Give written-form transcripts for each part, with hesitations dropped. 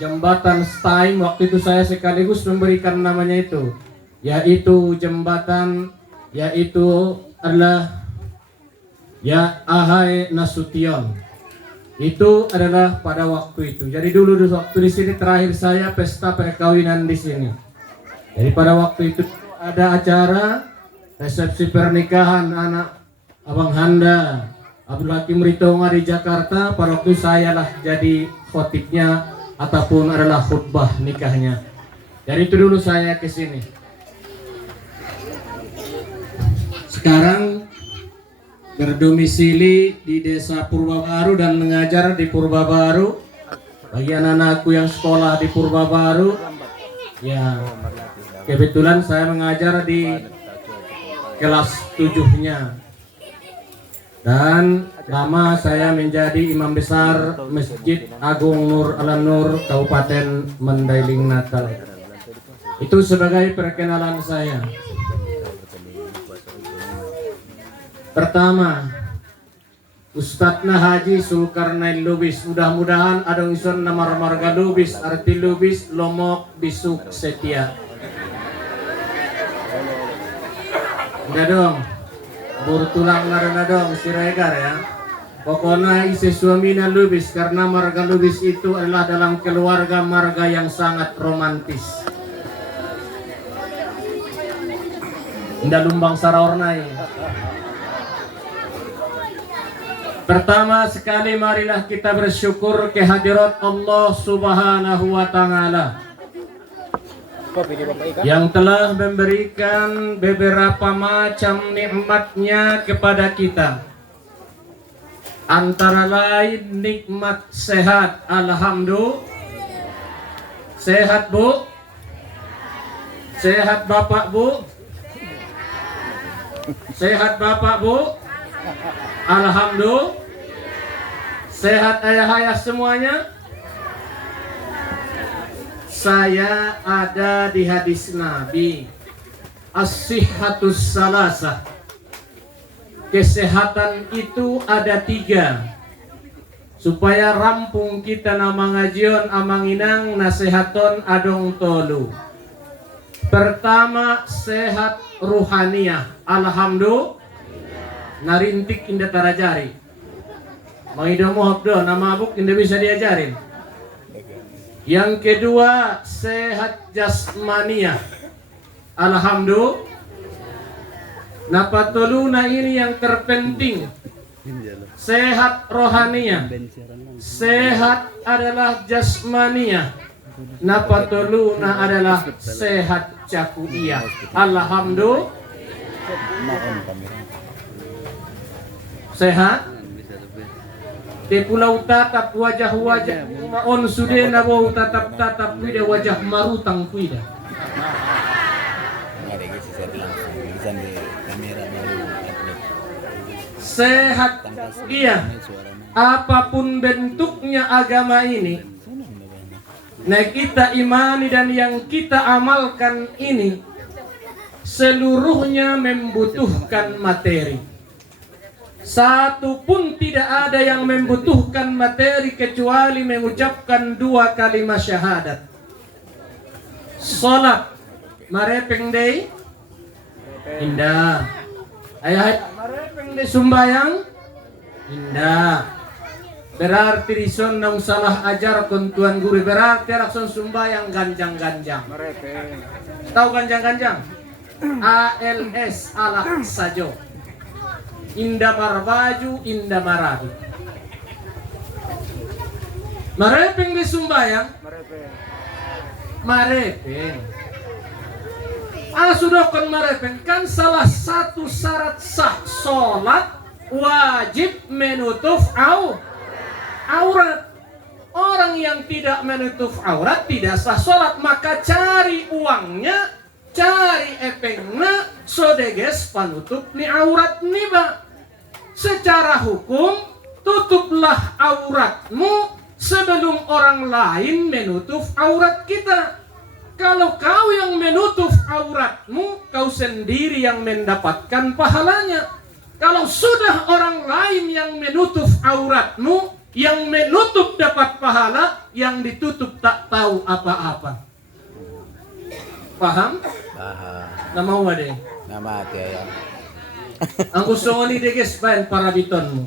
jembatan Stein. Waktu itu saya sekaligus memberikan namanya itu, yaitu jembatan, yaitu adalah ya Ahai Nasution. Itu adalah pada waktu itu. Jadi dulu waktu di sini terakhir saya pesta perkawinan di sini. Jadi pada waktu itu ada acara resepsi pernikahan anak Abang Handa Abdul Hakim Ritonga di Jakarta. Pada waktu saya lah jadi khotibnya ataupun adalah khutbah nikahnya. Dari itu dulu saya ke sini. Sekarang berdomisili di Desa Purbabaru dan mengajar di Purbabaru. Bagi anak-anakku yang sekolah di Purbabaru, ya kebetulan saya mengajar di kelas 7-nya. Dan lama saya menjadi imam besar Masjid Agung Nur Al-Nur Kabupaten Mandailing Natal. Itu sebagai perkenalan saya. Pertama, Ustadzna Haji Zulkarnain Lubis. Mudah-mudahan ada ison nama marga Lubis, arti Lubis Lomok Bisuk Setia. Udah dong, bertulang narana dong Siregar ya. Pokoknya isi suaminya Lubis, karena marga Lubis itu adalah dalam keluarga marga yang sangat romantis. Nda lumbang saraornai. Pertama sekali marilah kita bersyukur kehadirat Allah Subhanahu wa Ta'ala yang telah memberikan beberapa macam nikmatnya kepada kita. Antara lain nikmat sehat. Alhamdulillah. Sehat Bu? Sehat Bapak Bu? Sehat Bapak Bu? Alhamdulillah. Sehat ayah-ayah semuanya. Saya ada di hadis Nabi, as-sihhatus salasah. Kesehatan itu ada 3. Supaya rampung kita nama ngajion amanginang nasehaton adong tolu. Pertama, sehat ruhaniyah. Alhamdulillah. Narintik indah tarajari. Mangido mohok do, nama abuk indah bisa diajarin. Yang kedua, sehat jasmaniyah. Alhamdulillah. Napatuluna ini yang terpenting. Sehat rohaniyah. Sehat adalah jasmaniyah. Napatuluna adalah sehat cakuiyah. Alhamdulillah. Sehat. Di pulau tatap wajah-wajah on sudah nabo tatap-tatap kuida wajah marutang kuida. Sehat iya. Apapun bentuknya agama ini, nah kita imani dan yang kita amalkan ini seluruhnya membutuhkan materi. Satu pun tidak ada yang membutuhkan materi kecuali mengucapkan 2 kalimat syahadat. Salat marepeng dei indah. Ayah marepeng dei sumbayang indah. Berarti rison nang salah ajar kon tuan guru, berarti rakson sumbayang ganjang-ganjang. Tahu ganjang-ganjang? ALS alak sajo. Indah marbaju, indah marabi. Marepeng di sumbayang. Marepeng. Sudah kan marepeng. Kan salah satu syarat sah sholat wajib menutup aurat. Orang yang tidak menutup aurat tidak sah sholat. Maka cari uangnya, cari epengna sodeges panutup ni aurat ni ba. Secara hukum tutuplah auratmu sebelum orang lain menutup aurat kita. Kalau kau yang menutup auratmu, kau sendiri yang mendapatkan pahalanya. Kalau sudah orang lain yang menutup auratmu, Yang menutup dapat pahala, yang ditutup tak tahu apa-apa. Paham? Paham. Nama wa deh. Nama hati ya. Ang gusto ni deges bayan para bitonmu.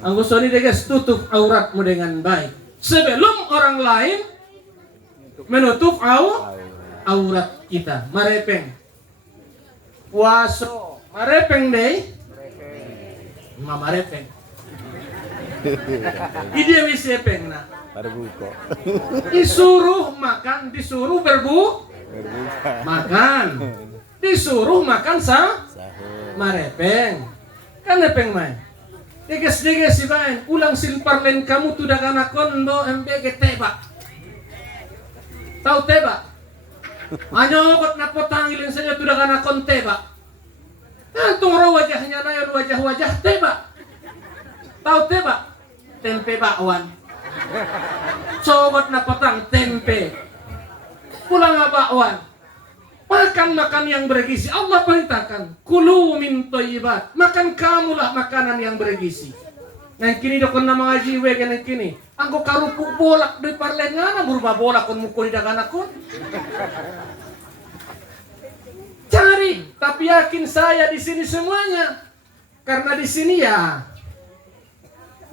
Ang gusto ni deges tutup auratmu dengan baik. Sebelum orang lain menutup aurat kita. Marepeng. Puaso. Marepeng deh. Marepeng. Ide wisepeng na. Berbuka. Disuruh makan, disuruh Berbuka. makan. Disuruh makan Sahur. marepeng. Kan nepeng main. Deges si bain, ulang silparlen kamu tuh dah kana kondo MBG teba. Tahu teba? Anyokot na potangilin saja tuh dah kana kon teba. Antung ro wajahnya na yon wajah-wajah teba. Tahu teba? Tempe bakwan. Sogot na potang tempe. Pulang bakwan. Makan yang bergizi. Allah perintahkan, kulu min thayyibat. Makan kamulah makanan yang bergizi. Nah kini dokon na mga jiwe ganang kini. Angko karupuk bolak di parlengana berubah bolak kon mukul di daganakon. Cari, tapi yakin saya di sini semuanya. Karena di sini ya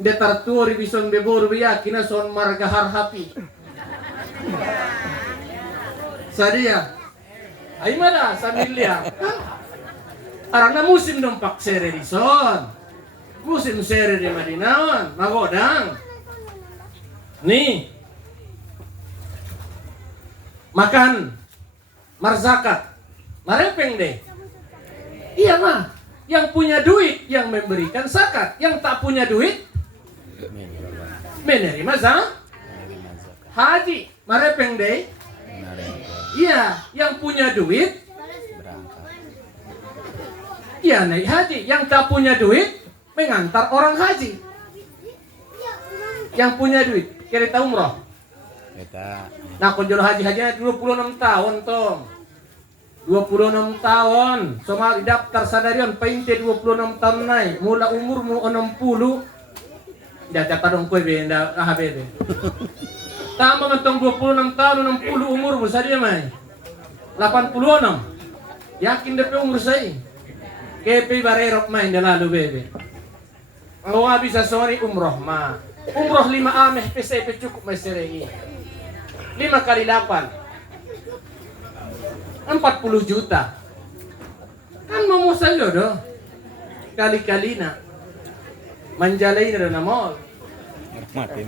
de tarturi bison bebor yakin son marga harhapi. Sadia ay mana sambil lihat. Arang na musim dompak sere di son. Musim sere di Madinaon, magodang. Nih. Makan marzakat. Marepeng deh. Iya mah. Yang punya duit yang memberikan zakat, yang tak punya duit menerima zakat. Haji, marepeng deh. Iya, yang punya duit iya naik haji, yang tak punya duit mengantar orang haji. Yang punya duit, kira umroh. Nah, kalau haji-hajinya 26 tahun toh. 26 tahun. Somali daftar sadarion painte 26 tahun naik. Mula umurmu 60. Dah catat dong kowe be nda HBB. Tambah mentong 26 tahun 60 umurmu sadia mai. 86. Yakin DP umur saya. Kepe barerok main dah lalu bebe. Kalau nggak bisa sorry umroh mah. Umroh 5 ameh PCP cukup mai seregi. 5 kali 8. 40 juta. Kan mau saja doh. Kali-kali na. Manjalai na namol. Mati.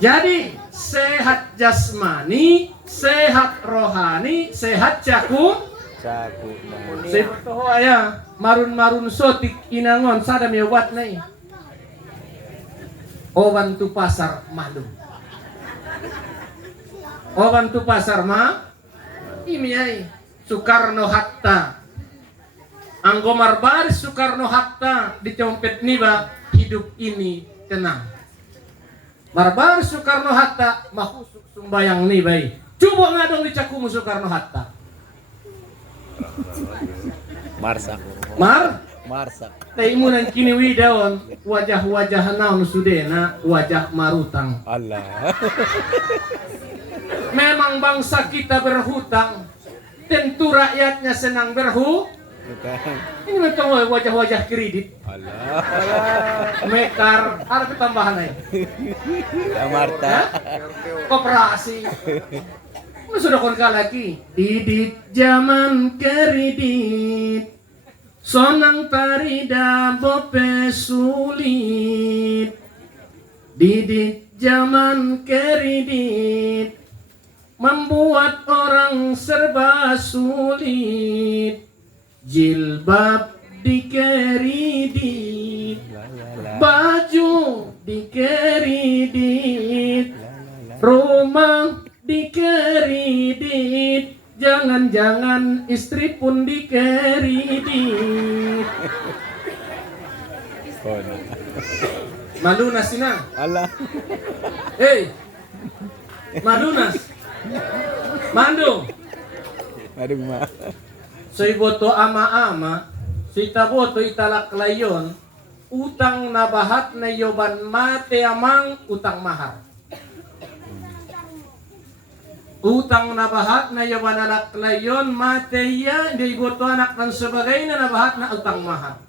Jadi sehat jasmani, sehat rohani, sehat caku. Sehat toho aya marun sotik inangon sadam ya wat nai. Oban tu pasar malum. Oban tu pasar ma imiai Soekarno Hatta. Anggomar baris Soekarno Hatta di Compet Niba hidup ini tenang. Barbar Soekarno Hatta mahusuk sumbayang nih bayi. Coba ngadong dicakumu Soekarno Hatta. Marsak. Taimu nang kini widawan wajah-wajah naon sudena wajah marutang. Allah. Memang bangsa kita berhutang. Tentu rakyatnya senang ini macam wajah-wajah kredit. Allah. Mekar, ada tambahan nih. Marta. Koperasi. Sudah konka lagi. Didit zaman kredit. Sonang parida bope sulit. Didit zaman kredit. Membuat orang serba sulit. Jilbab dikeridit, baju dikeridit, rumah dikeridit, jangan-jangan istri pun dikeridit. Malunas sinang. Allah. Hei, malunas. Mandung. Madung ma. So iboto ama-ama, so itaboto italak layon, utang nabahat na yoban mate amang utang mahar. Utang nabahat na yoban anak layon mate ya di goto anak dan sebagainya nabahat na utang mahar.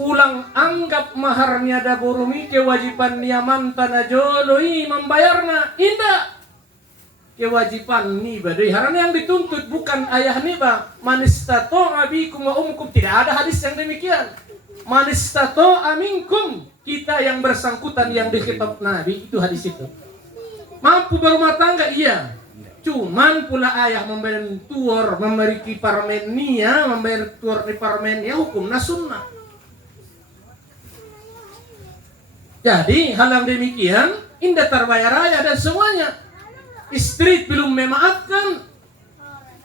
Ulang anggap maharnya da burumi kewajiban niya mantana joloi membayarna indah. Kewajiban nih badai harana yang dituntut bukan ayah nih ba manistato abikum wa umkum, tidak ada hadis yang demikian. Manistato aminkum, kita yang bersangkutan yang dikhitab Nabi itu hadis itu. Mampu berumah tangga iya, cuman pula ayah membayar tuor memberi kiparmen nia membayar tuor di parmen ya hukum sunnah. Jadi hal yang demikian indah terbayar ayah dan semuanya. Istri belum memaafkan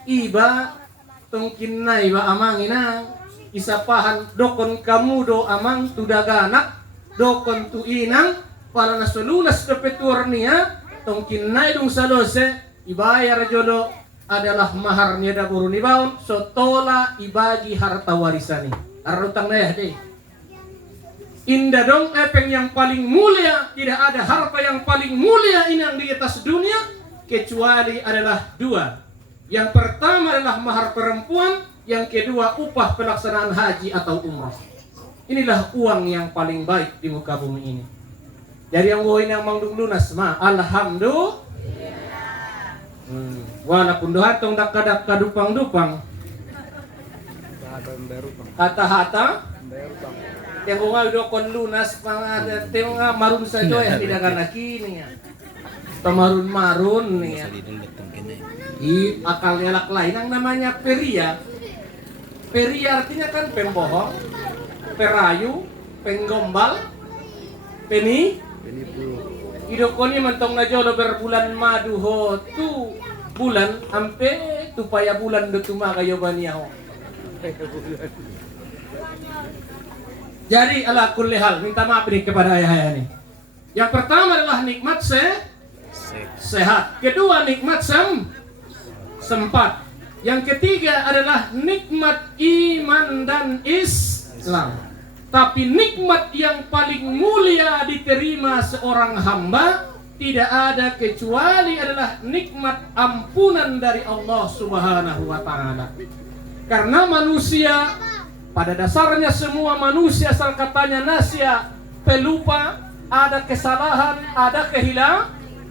iba tungkin na iba amang ina isapahan dokon kamu do amang tu daganak dokon tu inang para nasulunas kepeturnia tungkin na idung salose ibayar jodoh adalah maharnya da burun ibaun sotola ibagi harta warisani arutang na ya deh. Indah dong epeng yang paling mulia, tidak ada harta yang paling mulia ini yang di atas dunia kecuali adalah dua. Yang pertama adalah mahar perempuan, yang kedua upah pelaksanaan haji atau umrah. Inilah uang yang paling baik di muka bumi ini. Jadi yang wohin yang mangdung lunas mah alhamdulillah. Walaupun dohatong dakka dupang-dupang. Hata-hata yang unga dokon lunas pangada tenga marun sajo ya tidak kana kini ya. Marun-marun nih ya. Akalnya lak lain yang namanya peria. Peria artinya kan pembohong, perayu, penggombal, penipu. Idokoni mentong na jolo berbulan madu ho tu bulan ampe tupaya bulan do tuma kayo baniya ho. Jadi ala kulli hal minta maaf nih kepada ayah-ayah nih. Yang pertama adalah nikmat sehat. Kedua nikmat sempat. Yang ketiga adalah nikmat iman dan Islam. Tapi nikmat yang paling mulia diterima seorang hamba tidak ada kecuali adalah nikmat ampunan dari Allah Subhanahu wa taala. Karena manusia pada dasarnya semua manusia asal katanya nasia, pelupa, ada kesalahan, ada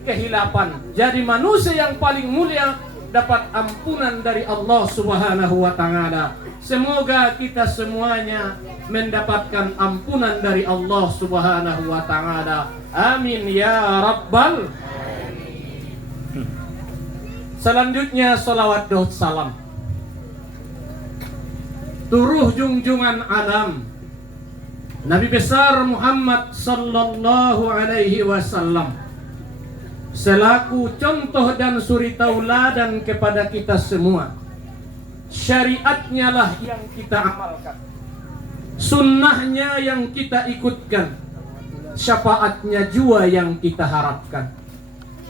kehilapan. Jadi manusia yang paling mulia dapat ampunan dari Allah Subhanahu wa taala. Semoga kita semuanya mendapatkan ampunan dari Allah Subhanahu wa taala. Amin ya rabbal. Selanjutnya salawat doa salam. Turuh junjungan alam Nabi besar Muhammad sallallahu alaihi wasallam selaku contoh dan suri tauladan kepada kita semua. Syariatnya lah yang kita amalkan, sunnahnya yang kita ikutkan, syafaatnya jua yang kita harapkan.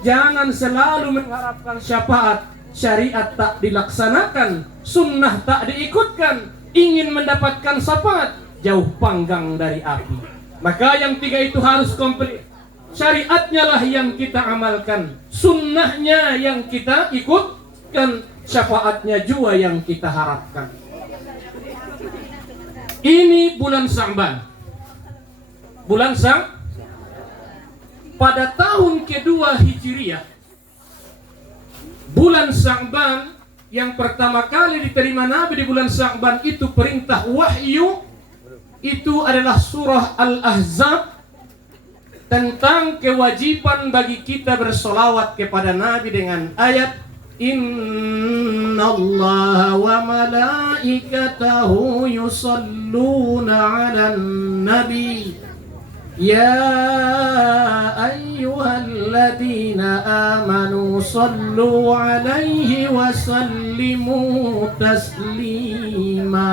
Jangan selalu mengharapkan syafaat, syariat tak dilaksanakan, sunnah tak diikutkan, ingin mendapatkan syafaat, jauh panggang dari api. Maka yang tiga itu harus komplit. Syariatnya lah yang kita amalkan, sunnahnya yang kita ikutkan, syafaatnya jua yang kita harapkan. Ini bulan Sya'ban. Bulan pada tahun kedua Hijriyah, bulan Sya'ban yang pertama kali diterima Nabi di bulan Sya'ban itu perintah wahyu, itu adalah surah Al-Ahzab tentang kewajiban bagi kita bersolawat kepada Nabi dengan ayat Innallaha wa malaikatahu yusalluna 'alan nabi ya ayyuhalladzina amanu sallu 'alaihi wa sallimu taslima.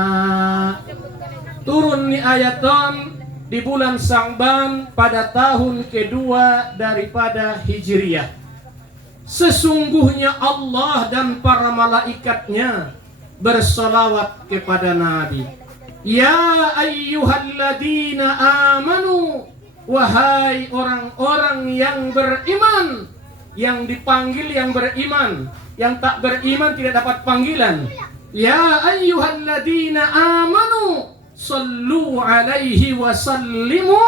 Turun ni ayaton di bulan Sya'ban pada tahun kedua daripada Hijriyah. Sesungguhnya Allah dan para malaikatnya bersolawat kepada Nabi. Ya ayyuhalladzina amanu, wahai orang-orang yang beriman, yang dipanggil yang beriman, yang tak beriman tidak dapat panggilan. Ya ayyuhalladzina amanu, sallu alaihi wa sallimu,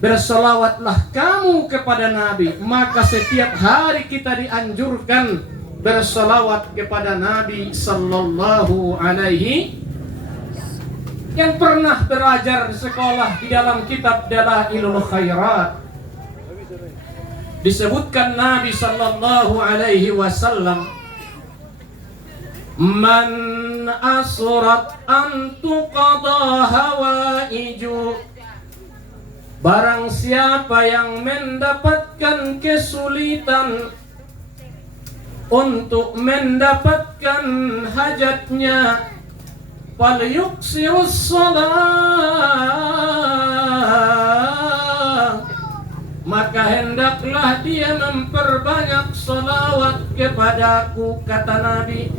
bersolawatlah kamu kepada Nabi. Maka setiap hari kita dianjurkan bersolawat kepada Nabi sallallahu alaihi. Yang pernah belajar sekolah di dalam kitab Dalailul Khairat, disebutkan Nabi sallallahu alaihi wasallam, man asrat an tuqada hawaiju, barang siapa yang mendapatkan kesulitan untuk mendapatkan hajatnya, falyuksirus salat, maka hendaklah dia memperbanyak salawat kepadaku, kata Nabi.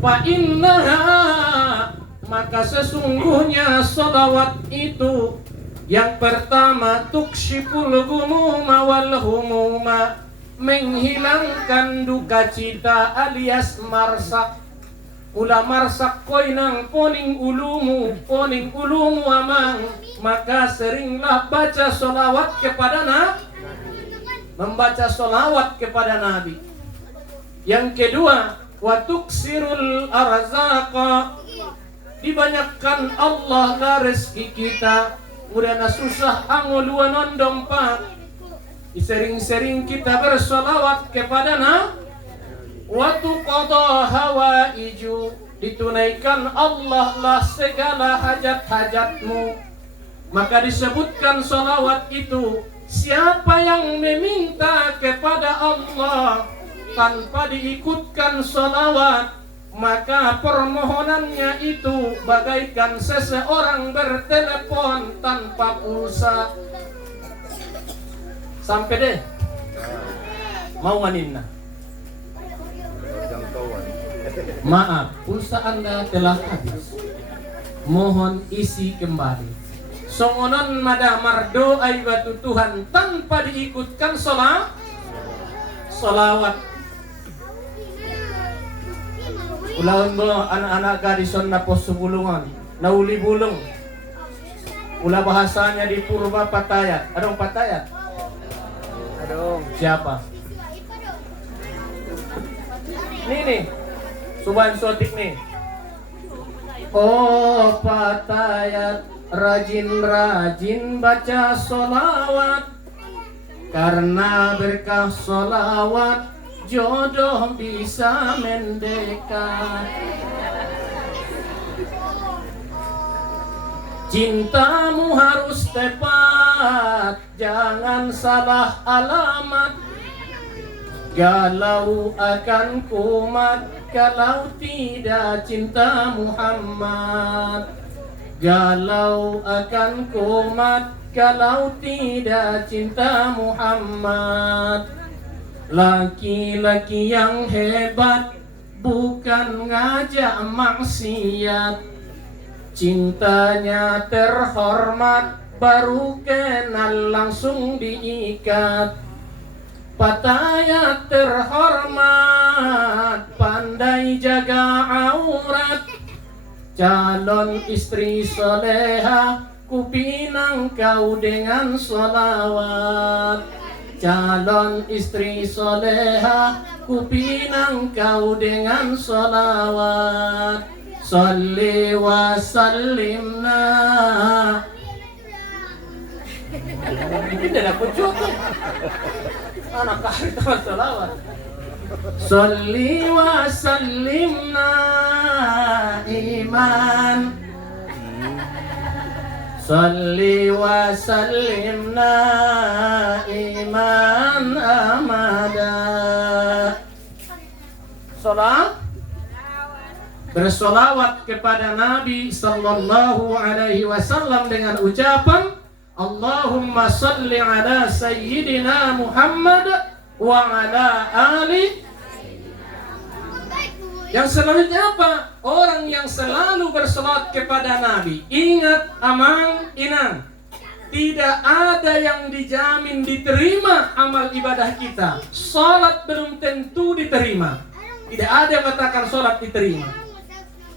Fa innaha, maka sesungguhnya salawat itu yang pertama, tukshiful ghumuma wal humuma, menghilangkan duka cita alias marsak. Ulah marsak koy nang poning ulumu amang, maka seringlah baca solawat kepada membaca solawat kepada Nabi. Yang kedua, wa tuksirul arzaqa, dibanyakkan Allah la rezeki kita. Udah susah angoluan dompa, sering-sering kita bersolawat kepada Watu qada hawaiju, ditunaikan Allah lah segala hajat-hajatmu. Maka disebutkan salawat itu, siapa yang meminta kepada Allah tanpa diikutkan salawat, maka permohonannya itu bagaikan seseorang bertelepon tanpa pulsa. Sampai deh, mau maninna. Maaf, pulsa Anda telah habis. Mohon isi kembali. Songonon mada mardo ay batu Tuhan tanpa diikutkan solawat. Ulaun mo anak-anak gadison na posubulungan, nauli bulung. Ula bahasanya di purba patayat. Adong patayat? Adong. Siapa? Nih. Suban sotik nih. Oh patayat, rajin-rajin baca solawat, karena berkah solawat jodoh bisa mendekat. Cintamu harus tepat, jangan salah alamat. Galau akan kumat kalau tidak cinta Muhammad. Galau akan kumat kalau tidak cinta Muhammad. Laki-laki yang hebat bukan ngajak maksiat, cintanya terhormat baru kenal langsung diikat. Patayat terhormat, pandai jaga aurat, calon istri soleha, kupinang kau dengan solawat. Calon istri soleha, kupinang kau dengan solawat. Salli wa sallimna. Ini dapat juga. Anak kahit naman salawat. Salli wa sallimna iman. Salli wa sallimna iman amada. Salat, bersolawat kepada Nabi sallallahu alaihi wasallam dengan ucapan Allahumma salli ala sayyidina Muhammad wa ala ali Yang selanjutnya apa? Orang yang selalu bersolat kepada Nabi. Ingat amang inang, tidak ada yang dijamin diterima amal ibadah kita. Solat belum tentu diterima. Tidak ada yang katakan solat diterima.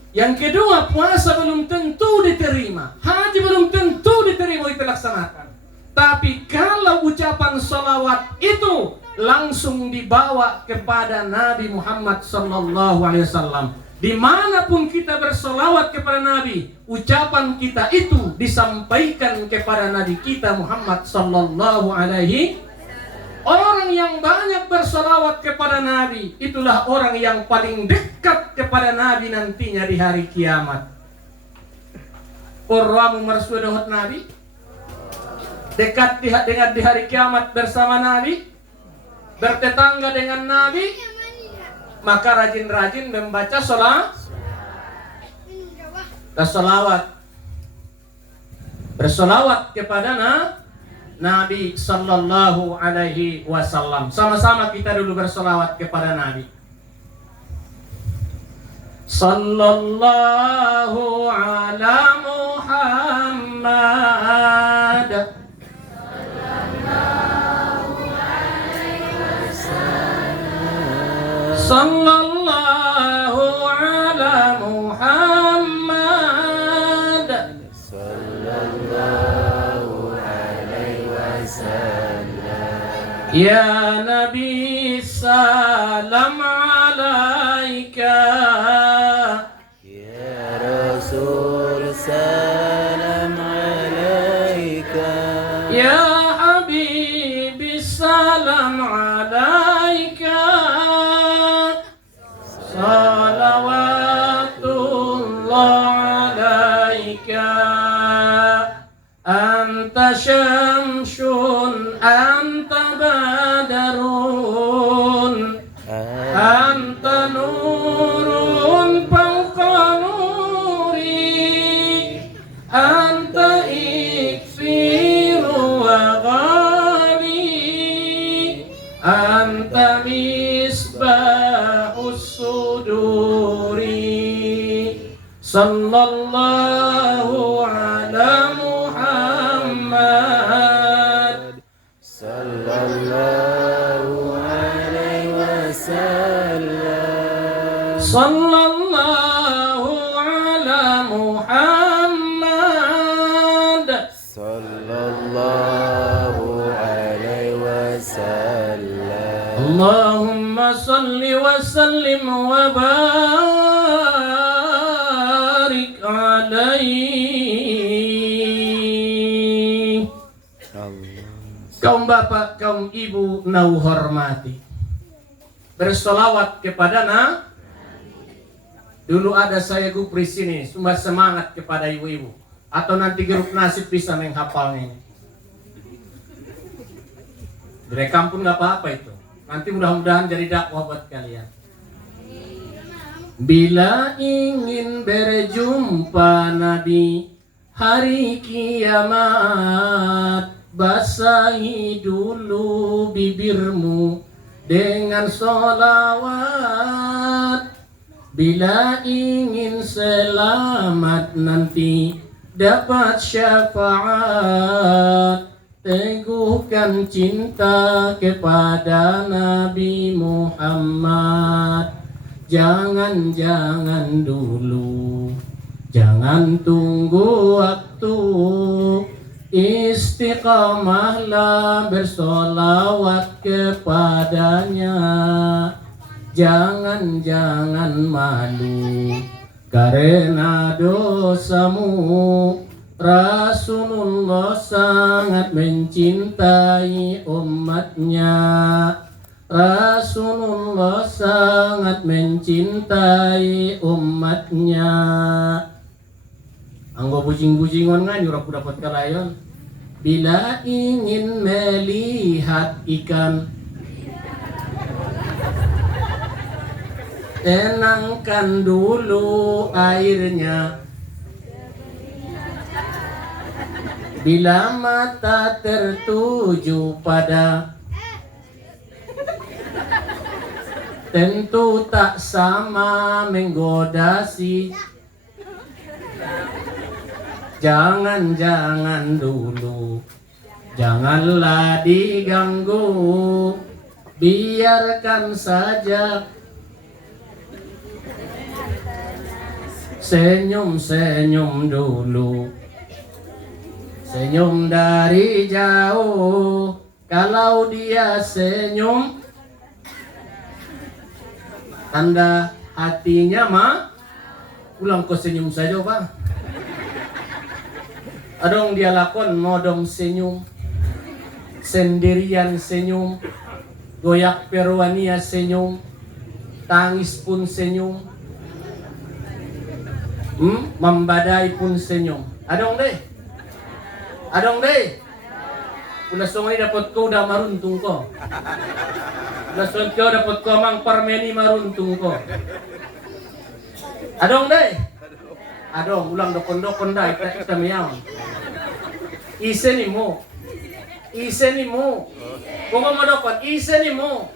Yang kedua, puasa belum tentu diterima. Haji belum tentu diterima dilaksanakan. Tapi kalau ucapan salawat itu langsung dibawa kepada Nabi Muhammad sallallahu alaihi wasallam, dimanapun kita bersolawat kepada Nabi, ucapan kita itu disampaikan kepada Nabi kita Muhammad sallallahu alaihi. Orang yang banyak bersolawat kepada Nabi, itulah orang yang paling dekat kepada Nabi nantinya di hari kiamat. Orang mersudah Nabi, dekat dengan di hari kiamat bersama Nabi, bertetangga dengan Nabi, maka rajin-rajin membaca salawat, bersolawat kepada Nabi sallallahu alaihi wasallam. Sama-sama kita dulu bersolawat kepada Nabi. Sallallahu ala Muhammad. Sallallahu ala Muhammad. Sallallahu alaihi wasallam. Ya Nabi salam alaika. Ya Rasul salam alaika. Ya Habibi salam alaika. Salawatullah alaika. Anta syamsun, anta badarun, anta nurun fawqa nuri, anta iksiru wa ghali, anta misbahus suduri. Sallallahu ala Muhammad. Sallallahu alaihi wasallam. Sallallahu ala Muhammad. Sallallahu alaihi wasallam. Allahumma salli wa sallim wa barik alaihi. Kaum bapak, kaum ibu nau hormati, bersolawat kepada Nabi. Dulu ada saya gupri sini, cuma semangat kepada ibu-ibu. Atau nanti grup nasib bisa menghafalnya ini. Direkam pun nggak apa-apa itu. Nanti mudah-mudahan jadi dakwah buat kalian. Bila ingin berjumpa Nabi hari kiamat, basahi dulu bibirmu dengan sholawat. Bila ingin selamat nanti dapat syafaat, teguhkan cinta kepada Nabi Muhammad. Jangan dulu, jangan tunggu waktu, istiqamahlah bersolawat kepadanya. Jangan malu karena dosamu. Rasulullah sangat mencintai umatnya. Rasulullah sangat mencintai umatnya. Anggo bujing-bujingon nga nyurap ku dapat kalayon. Bila ingin melihat ikan, tenangkan dulu airnya. Bila mata tertuju pada tentu tak sama menggoda si. Jangan dulu, janganlah diganggu, biarkan saja. Senyum dulu, senyum dari jauh. Kalau dia senyum, tanda hatinya mah. Ulang kau senyum saja Pak. Adong dia lakon modong senyum, sendirian senyum, goyak perwania senyum, tangis pun senyum, membadai pun senyum. Adong deh, ulas sungai dapat kau udah maruntung ko, ulas sungai kau dapat kau mang parmeni maruntung ko. Adong deh. Adong ulang dokon dah kita miyaw. Ise ni mo. Kung mo dokon, ise ni mo.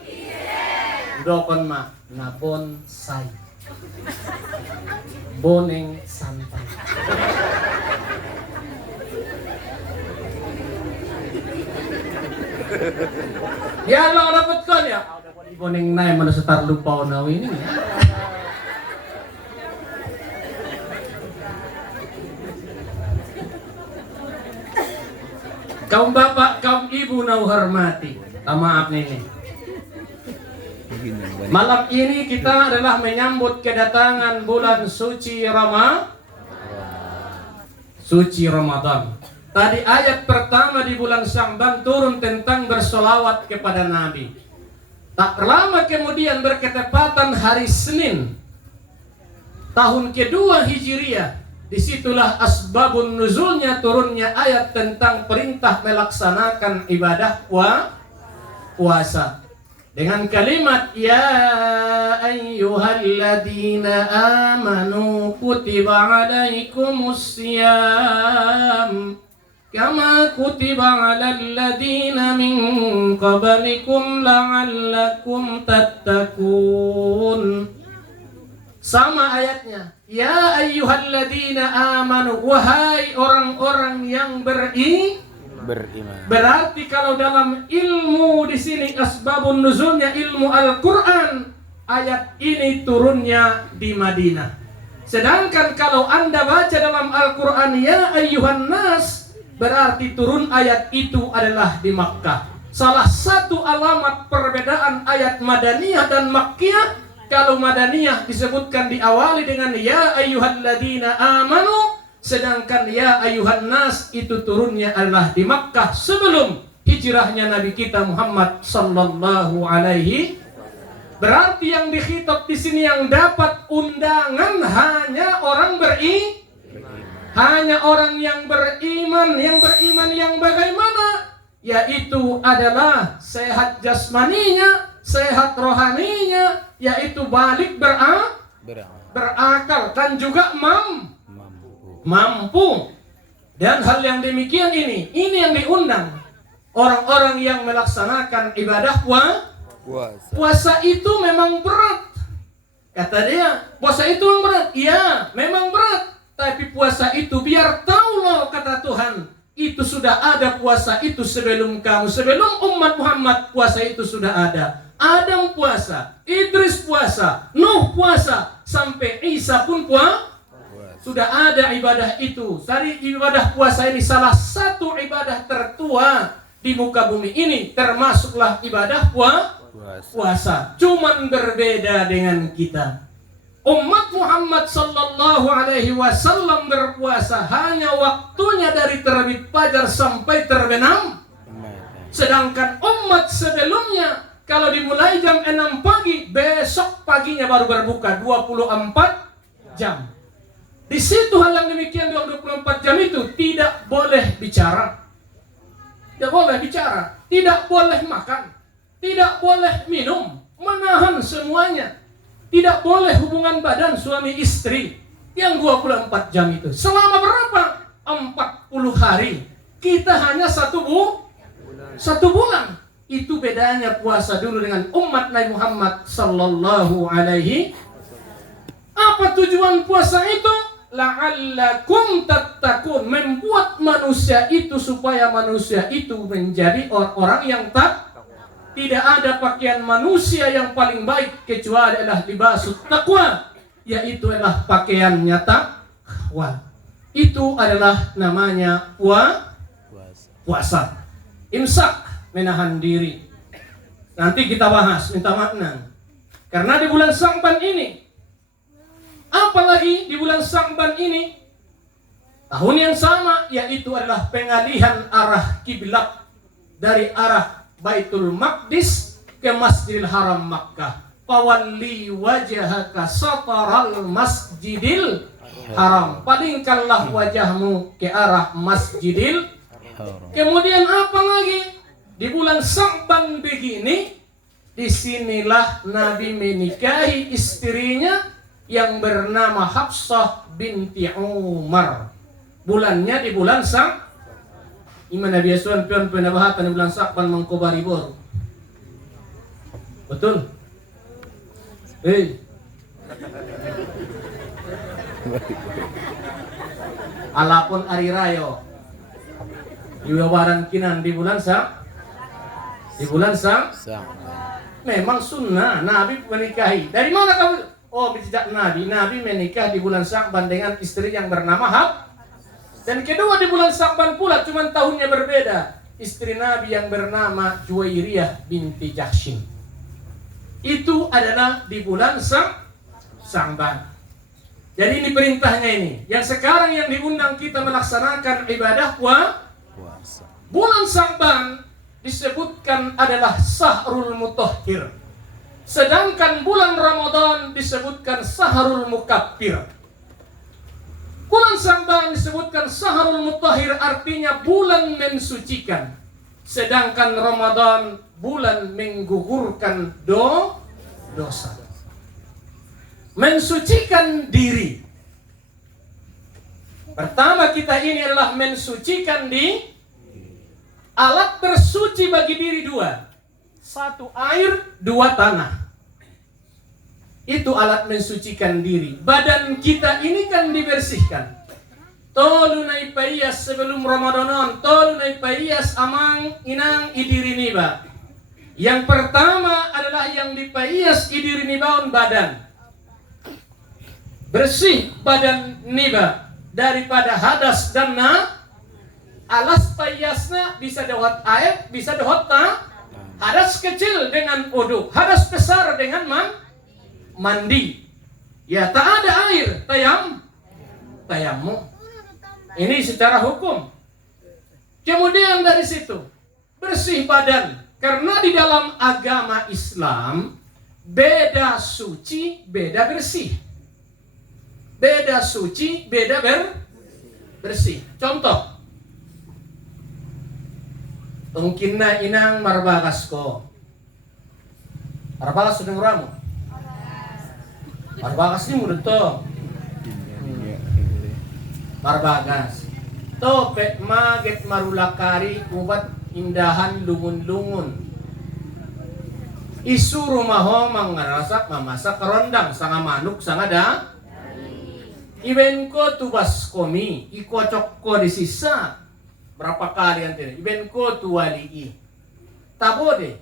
Dokon ma na bonsai. Boneng santai. Ya Allah dapat kon ya. Boneng nai mana setar lupa na ini. Kaum bapak, kaum ibu na hormati. Maaf nih. Malam ini kita adalah menyambut kedatangan bulan suci Ramadan. Tadi ayat pertama di bulan Sya'ban turun tentang bersolawat kepada Nabi. Tak lama kemudian berketepatan hari Senin tahun kedua Hijriah. Disitulah asbabun nuzulnya turunnya ayat tentang perintah melaksanakan ibadah puasa dengan kalimat ya ayyuhalladzina amanu kutiba alaikumusiyam kama kutiba alal ladzina min qablikum la'allakum tattaqun. Sama ayatnya, ya ayyuhalladzina amanu, wahai orang-orang yang beriman. Berarti kalau dalam ilmu di sini asbabun nuzulnya ilmu Al-Qur'an, ayat ini turunnya di Madinah. Sedangkan kalau Anda baca dalam Al-Qur'an ya ayyuhan nas, berarti turun ayat itu adalah di Makkah. Salah satu alamat perbedaan ayat Madaniyah dan Makkiyah, kalau Madaniyah disebutkan diawali dengan ya ayyuhalladzina amanu, sedangkan ya ayyuhan nas itu turunnya adalah di Makkah sebelum hijrahnya Nabi kita Muhammad sallallahu alaihi. Berarti yang dikhitab di sini yang dapat undangan hanya orang hanya orang yang beriman yang bagaimana? Yaitu adalah sehat jasmaninya, sehat rohaninya, yaitu balik berakal dan juga mampu. Dan hal yang demikian ini yang diundang orang-orang yang melaksanakan ibadah puasa itu memang berat. Kata dia, puasa itu memang berat. Iya, memang berat. Tapi puasa itu biar tahu loh, kata Tuhan, itu sudah ada puasa itu sebelum kamu, sebelum umat Muhammad puasa itu sudah ada. Adam puasa, Idris puasa, Nuh puasa, sampai Isa pun sudah ada ibadah itu. Dari ibadah puasa ini salah satu ibadah tertua di muka bumi ini, termasuklah ibadah puasa. Cuman berbeda dengan kita. Umat Muhammad sallallahu alaihi wasallam berpuasa hanya waktunya dari terbit fajar sampai terbenam. Sedangkan umat sebelumnya kalau dimulai jam 6 pagi, besok paginya baru berbuka 24 jam. Di situ hal yang demikian 24 jam itu tidak boleh bicara. Tidak boleh bicara, tidak boleh makan, tidak boleh minum, menahan semuanya. Tidak boleh hubungan badan suami istri yang 24 jam itu. Selama berapa? 40 hari. Kita hanya satu bulan. Itu bedanya puasa dulu dengan umat Nabi Muhammad sallallahu alaihi. Apa tujuan puasa itu? La'allakum tattaqun, membuat manusia itu supaya manusia itu menjadi orang-orang yang tidak ada pakaian manusia yang paling baik kecuali adalah libasut taqwa, yaitu adalah pakaiannya takwa. Itu adalah namanya puasa. Imsak, menahan diri. Nanti kita bahas, minta makna. Karena di bulan Sya'ban ini, apalagi di bulan Sya'ban ini, tahun yang sama, yaitu adalah pengalihan arah kiblat dari arah Baitul Maqdis ke Masjidil Haram Makkah. Fawalli wajhaka sataral Masjidil Haram. Palingkanlah wajahmu ke arah Masjidil. Kemudian apa lagi? Di bulan Sya'ban begini, disinilah Nabi menikahi istrinya yang bernama Hafsah binti Umar. Bulannya di bulan Sya'ban. Imana biasuan pion penabahatan di bulan Sya'ban mengkobaribor. Betul? Alapun ari rayo. Diwawaran kinan di bulan memang sunnah Nabi menikahi. Dari mana kamu? Oh, tidak Nabi. Nabi menikah di bulan Sya'ban dengan istri yang bernama Hafsah. Dan kedua di bulan Sya'ban pula, cuma tahunnya berbeda. Istri Nabi yang bernama Juwairiyah binti Jahsyin. Itu adalah di bulan Sya'ban. Jadi ini perintahnya ini. Yang sekarang yang diundang kita melaksanakan ibadah puasa. Bulan Sya'ban disebutkan adalah Syahrul Mutahhir. Sedangkan bulan Ramadan disebutkan Syahrul Mukaffir. Bulan Sya'ban disebutkan Syahrul Mutahhir, artinya bulan mensucikan. Sedangkan Ramadan bulan menggugurkan dosa. Mensucikan diri. Pertama kita ini adalah mensucikan di alat bersuci bagi diri dua. Satu air, dua tanah. Itu alat mensucikan diri. Badan kita ini kan dibersihkan. Tolu nai payas sebelum Ramadanon, tolu nai payas amang inang idiri niba. Yang pertama adalah yang dipayas idiri nibaon badan. Bersih badan niba daripada hadas dan alas payasnya bisa dohot air, bisa dohot hadas kecil dengan wudu, hadas besar dengan mandi. Ya, tak ada air, tayamum. Ini secara hukum. Kemudian dari situ bersih badan, karena di dalam agama Islam beda suci, beda bersih. Beda suci, beda bersih. Contoh, tungkinna inang marbagas ko. Marbagas sedang ramu. Marbagas ini mudah to. Marbagas. Tope maget marulakari ubat indahan lungun-lungun. Isu rumaho mangarasak mamasak kerondang sanga manuk sanga Iben ko tubas komi, ikocok ko di sisa. Berapa kali yang tadi? Iben ko tuwali. Tabo deh.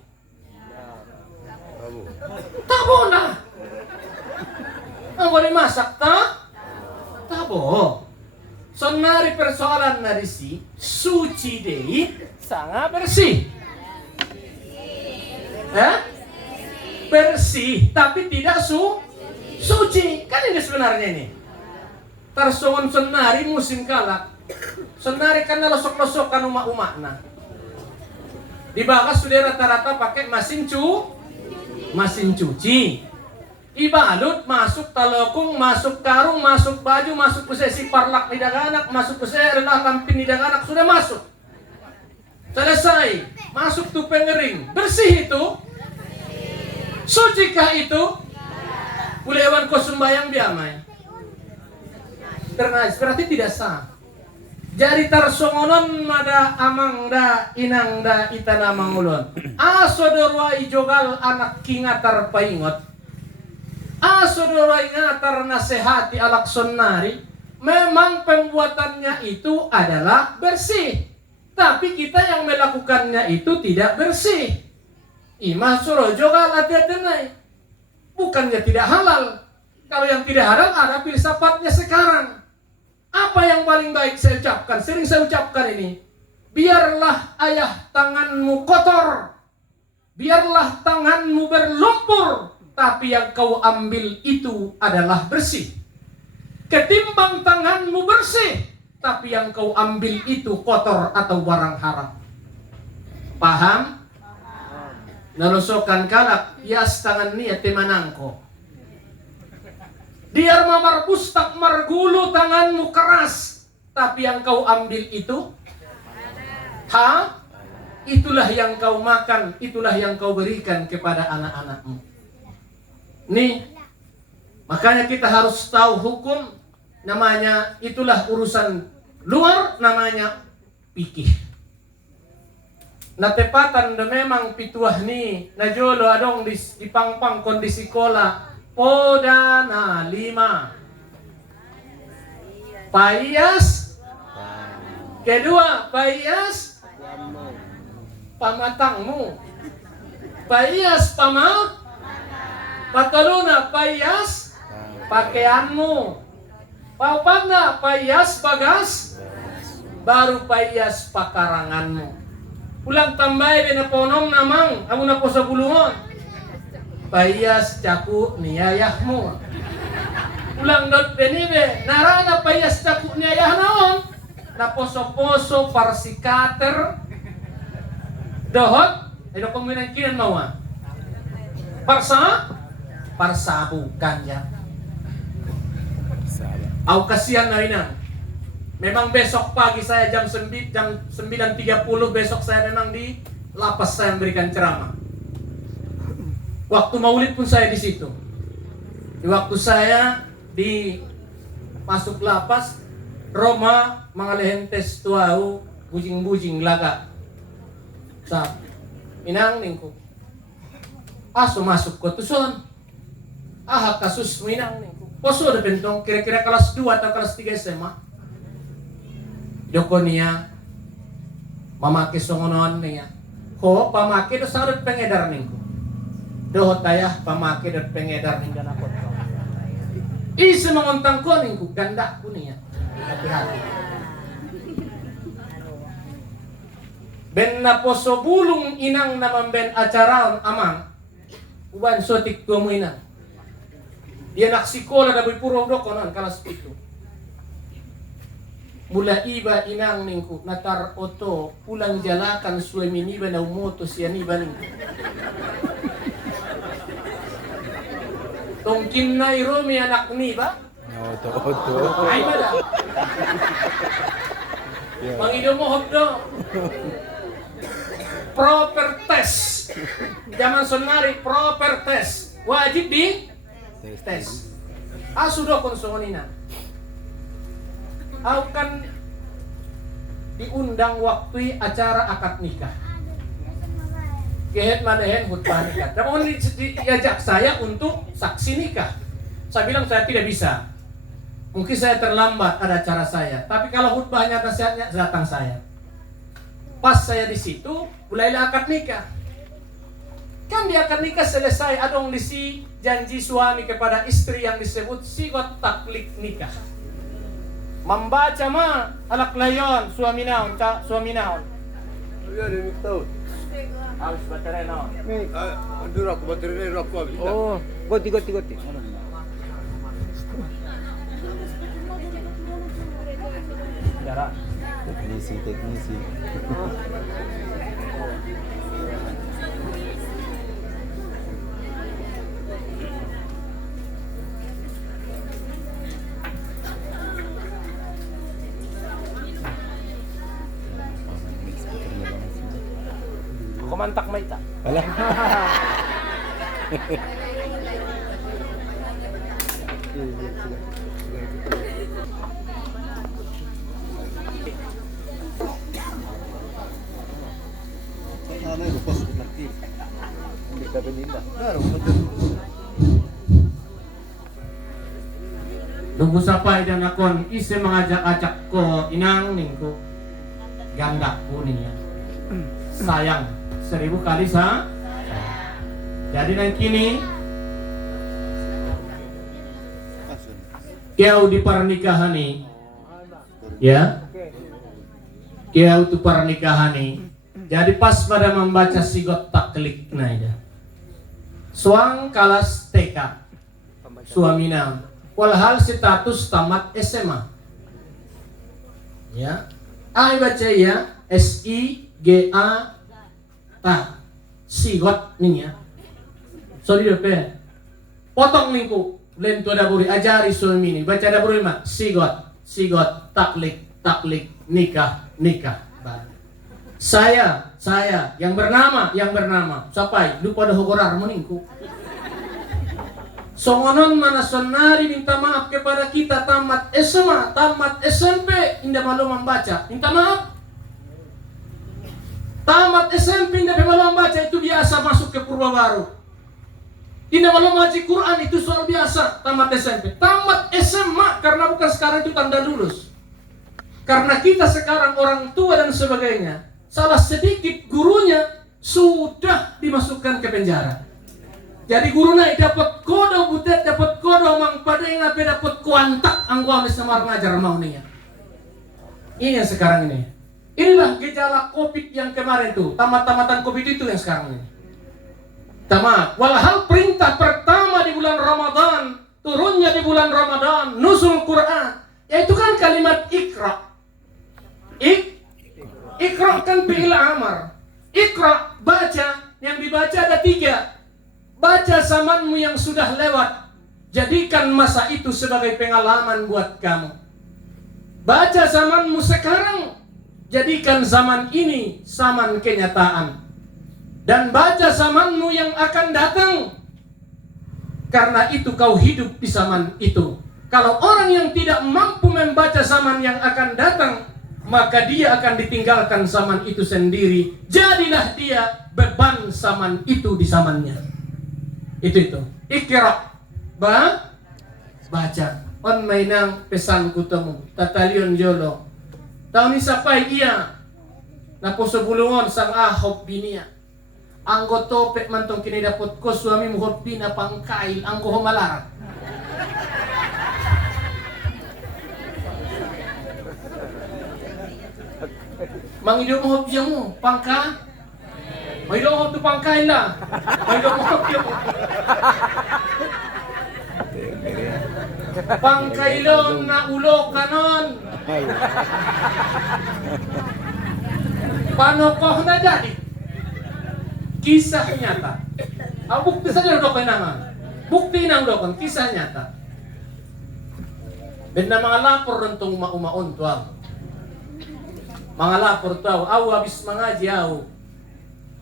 Tabo lah. Ang boleh masak tabo. Sonari persoalan narisi suci deh, sangat bersih. Bersih, tapi tidak suci. Kan ini sebenarnya ini. Tarsongon senari musim kalak. Senari karena losok-losok kan umak-umak nah. Di bagas sudah rata-rata pakai mesin cuci. Ibalut masuk talokung, masuk karung, masuk baju, masuk posesi parlak di daganak, masuk posesi rendah lampin di daganak, sudah masuk. Selesai, masuk tuh pengering. Bersih itu? Sucikah itu? Bulewan ko sembayang biamai. Ternajis berarti tidak sah. Jadi tarsongonon mada amang da inang da itana mangulon. Asodorwa ijogal anak kingatar paingot. Asodorwa ingatar nasehati alakson nari. Memang pembuatannya itu adalah bersih. Tapi kita yang melakukannya itu tidak bersih. Ima suruh jogal hati-hati. Bukannya tidak halal. Kalau yang tidak halal ada filsafatnya sekarang. Apa yang paling baik saya ucapkan? Sering saya ucapkan ini. Biarlah ayah tanganmu kotor. Biarlah tanganmu berlumpur. Tapi yang kau ambil itu adalah bersih. Ketimbang tanganmu bersih. Tapi yang kau ambil itu kotor atau barang haram. Paham? Nalusokan kalak, yas tangan niya temanangko. Diar mamar pustak margulu tanganmu keras. Tapi yang kau ambil itu, itulah yang kau makan, itulah yang kau berikan kepada anak-anakmu. Nih, makanya kita harus tahu hukum, namanya itulah urusan luar, namanya fikih. Natepatan do memang pituah ni najolo adong di pangpang kondisi kola poda na 5 payas kedua payas pamatangmu payas patoluna payas pakaianmu paupana payas bagas baru payas pakaranganmu. Ulang tambay din na ponom namang amo na po sa bulungon. Payas caku niyayah mo. Ulang dot benibe narana payas caku niyayah naon. Na poso-poso parsikater dohot ito paminan kinan mawa. Parsabu kanya. Au kasihan na ina. Memang besok pagi saya jam 9.30 besok saya memang di lapas saya memberikan ceramah. Waktu maulid pun saya di situ. Di waktu saya di masuk lapas, Roma mangalehentes tuau bujing-bujing laga. Sa minang ningko. Aso masuk ko tuson. Kasus minang ningko. Poso de bentong kira-kira kelas 2 atau kelas 3 SMA. Doko niya mamake songonon niya. Ho pamake do sarut pengedar ningko. Doho tayah pamake do pengedar ning dana kota. Isi mengontang ko ningko ganda ko niya. Hati-hati. Ben na poso bulung inang naman ben acaraon amang. Uban sotik ko mo inang. Dia naksikola na puro doko non kalas itu. Mula iba inang ningku natar oto pulang jalakan suami niba na umoto siya niba ningku. Tongkin na iromi anak niba? Oto. Ay bada. Mangido mo hotdo. Proper test. Zaman sonari proper test. Wajib di tes. Sudah konsonina. Akan diundang waktu acara akad nikah. Kehet manehen khutbah nikah. Namun diajak saya untuk saksi nikah. Saya bilang saya tidak bisa. Mungkin saya terlambat ada acara saya. Tapi kalau khutbahnya nasihatnya datang saya. Pas saya di situ, mulailah akad nikah. Kan di akad nikah selesai adong disi janji suami kepada istri yang disebut sigot taklik nikah. Membaca mah anak layon suami naon suami naon. Iya dia tahu. Harus baterai naon. Aduh aku baterai aku habis. Oh, goti. Jarak. Teknisi. Komantak maita. Alah. Sana lupa sudah lagi. Hindi ka binila. Nah, betul. Nunggu sapay dan akon isi mengajak-ajak ko inang ningko ganda ko niya. Sayang 1000 kali jadi nang kini kau di pernikahan ni ya kau tu pernikahan ni jadi pas pada membaca sigot taklik na ida suang kalas TK suamina walhal status tamat SMA ya ai baca ya SIGA ta sigot niya sorry depe potong lingku len tu ada buri ajari suami ni baca ada buri mak sigot taklik nikah saya yang bernama sampai lupa dah hokorar meningku songonon mana sonari minta maaf kepada kita tamat SMA, tamat SMP, indah malu membaca. Minta maaf. Tamat SMP indah malu membaca itu biasa masuk ke Purba Baru. Indah malu ngaji Quran itu soal biasa. Tamat SMP, tamat SMA karena bukan sekarang itu tanda lulus. Karena kita sekarang orang tua dan sebagainya, salah sedikit gurunya sudah dimasukkan ke penjara. Jadi guru naik dapat kodo butet, dapat kodo mang padeng ape dapat kuantak anggo semar ngajar mau nih ya. Ini yang sekarang ini. Inilah gejala Covid yang kemarin tuh, tamat-tamatan Covid itu yang sekarang ini. Tamat. Walhal perintah pertama di bulan Ramadan, turunnya di bulan Ramadan, nuzul Quran, yaitu kan kalimat Iqra. Iqra kan fi'il amar. Iqra baca, yang dibaca ada 3. Baca zamanmu yang sudah lewat, jadikan masa itu sebagai pengalaman buat kamu. Baca zamanmu sekarang, jadikan zaman ini zaman kenyataan. Dan baca zamanmu yang akan datang, karena itu kau hidup di zaman itu. Kalau orang yang tidak mampu membaca zaman yang akan datang, maka dia akan ditinggalkan zaman itu sendiri. Jadilah dia beban zaman itu di zamannya. Itu Ikra baca on mainang pesan kutemu tatalion jolo tahun isapai iya napo sebulungon sang ahop binia anggo topek mantong kini dapot ko suami muhot bina pangkail anggo homalar mangido mo hop mo pangka may doon ko pangkain lah. May doon ko pangkailon na ulo kanon. Paano ko na jadi? Kisah nyata. Bukti saja udah kenangan. Bukti nang dokon kisah nyata. Benda mga lapor rentong umaon tuaw. Mga lapor tuaw. Aw habis mengaji aw.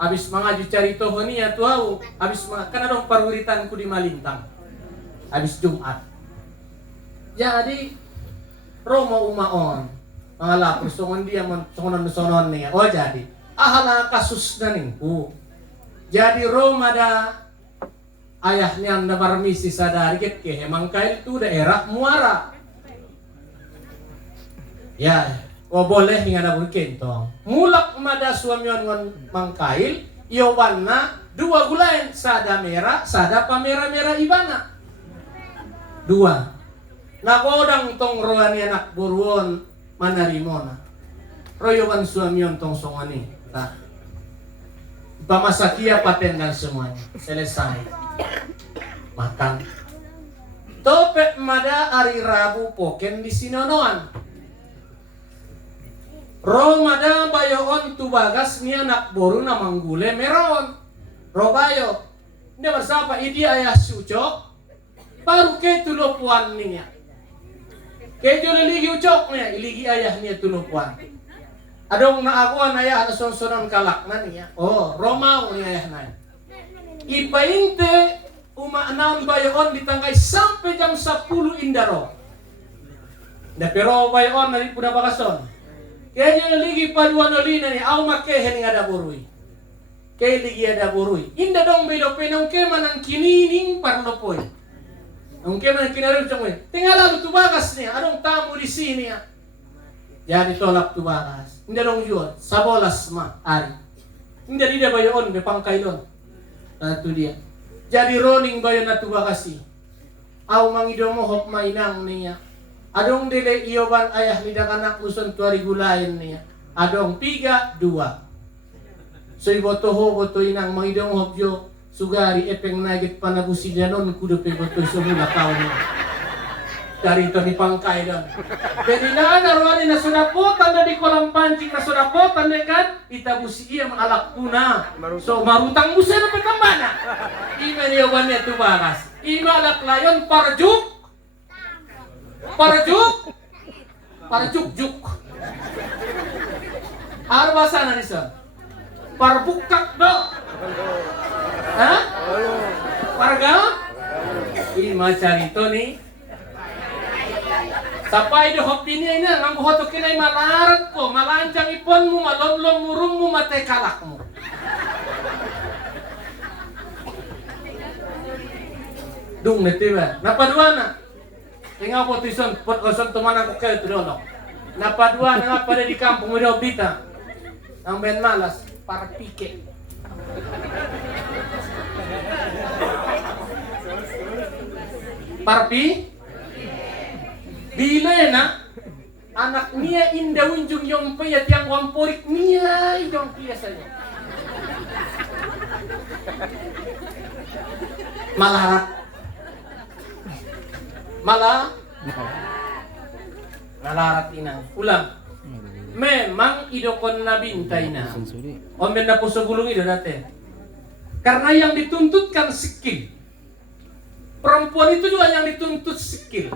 Habis mengaji carito honia tuau, habis karena dong parwiritanku di Malintang. Habis Jumat. Jadi Romo umaon, mga lapor songon dia sonon nih. Oh jadi, ahala kasus naningku. Jadi Roma ada ayahnya anda barmisi sadari ke mangkail itu daerah Muara. Ya. Oh boleh hingga ada mungkin toh. Mulak mada suamion ngon mangkail, iowanna 2 gulain, sada merah, sada pamera-merah ibana. 2. Nakodang tong roani anak buruon manarimona. Royowan suamion tong songani. Nah. Pamasakia paten dan semuanya. Selesai. Makan. Topek mada hari Rabu poken di Sinonoan. Romada bayoon tu bagas ni anak boru na manggule meron. Robayo. Dia bersapa idi ayah sucok. Baru ke tulupuan niya. Ke jole ligi ucok niya. Iligi ayah niya tulupuan. Adong na ako ayah na sonsonan kalak na niya. Oh, Romao ni ayah na. Ipainte umaanam bayoon ditangkay sampai jam 10 indaro. Na pero bayoon na puna bakason. Kaya ligi paduan olina ni au makehen ngada borui. Kaya ligi ada borui. Inda dong bedo penong ke manang kinining parlopoi. Nong ke manang kinarim cengwe. Tinggal lalu tubagas nih, adong tamu di sini ya. Jadi tolak tubagas. Inda dong jual, sabolas ma ari. Inda dia bayo on be pangkailon. Itu dia. Jadi roning bayo na tubagasi. Au mangidomo hop mainang niya. Adong dele ioban ayah lidak anak usun 2000 lain niya. Adong 3, 2. So ibotoho boto inang mangidomo hop jo sugari epeng nagit panabusi janon kudo pe boto semula taon niya. Dari itu di pangkai don. Jadi naruani na sudah potan di kolam pancing na sudah potan kan itabusi iya alak puna. So marutang busa na petambana. Ima iobannya tu bagas. Ima alak layon parjuk. Parjuk. Arba sana ni sir. Parbukak do. Hah? Parga? Ima carito ni. Sampai do hopi ni na nganggo hoto kinay malarat ko, malancang ipon mo, malomlom murung mo, matay kalak mo. Dung netiba. Napadua na. Tinggal potison, pot oson teman aku kayak itu dulu. Napadua na pada di kampung udah bita. Ang ben malas, para pike. Parpi? Bila na anak niya inda unjung yung payat yang wamporik niya idong biasanya. Malarat inang. Ulang. Memang idokon na bintay na. Omen na po sa gulong ido dati. Karena yang dituntutkan skill. Perempuan itu juga yang dituntut skill.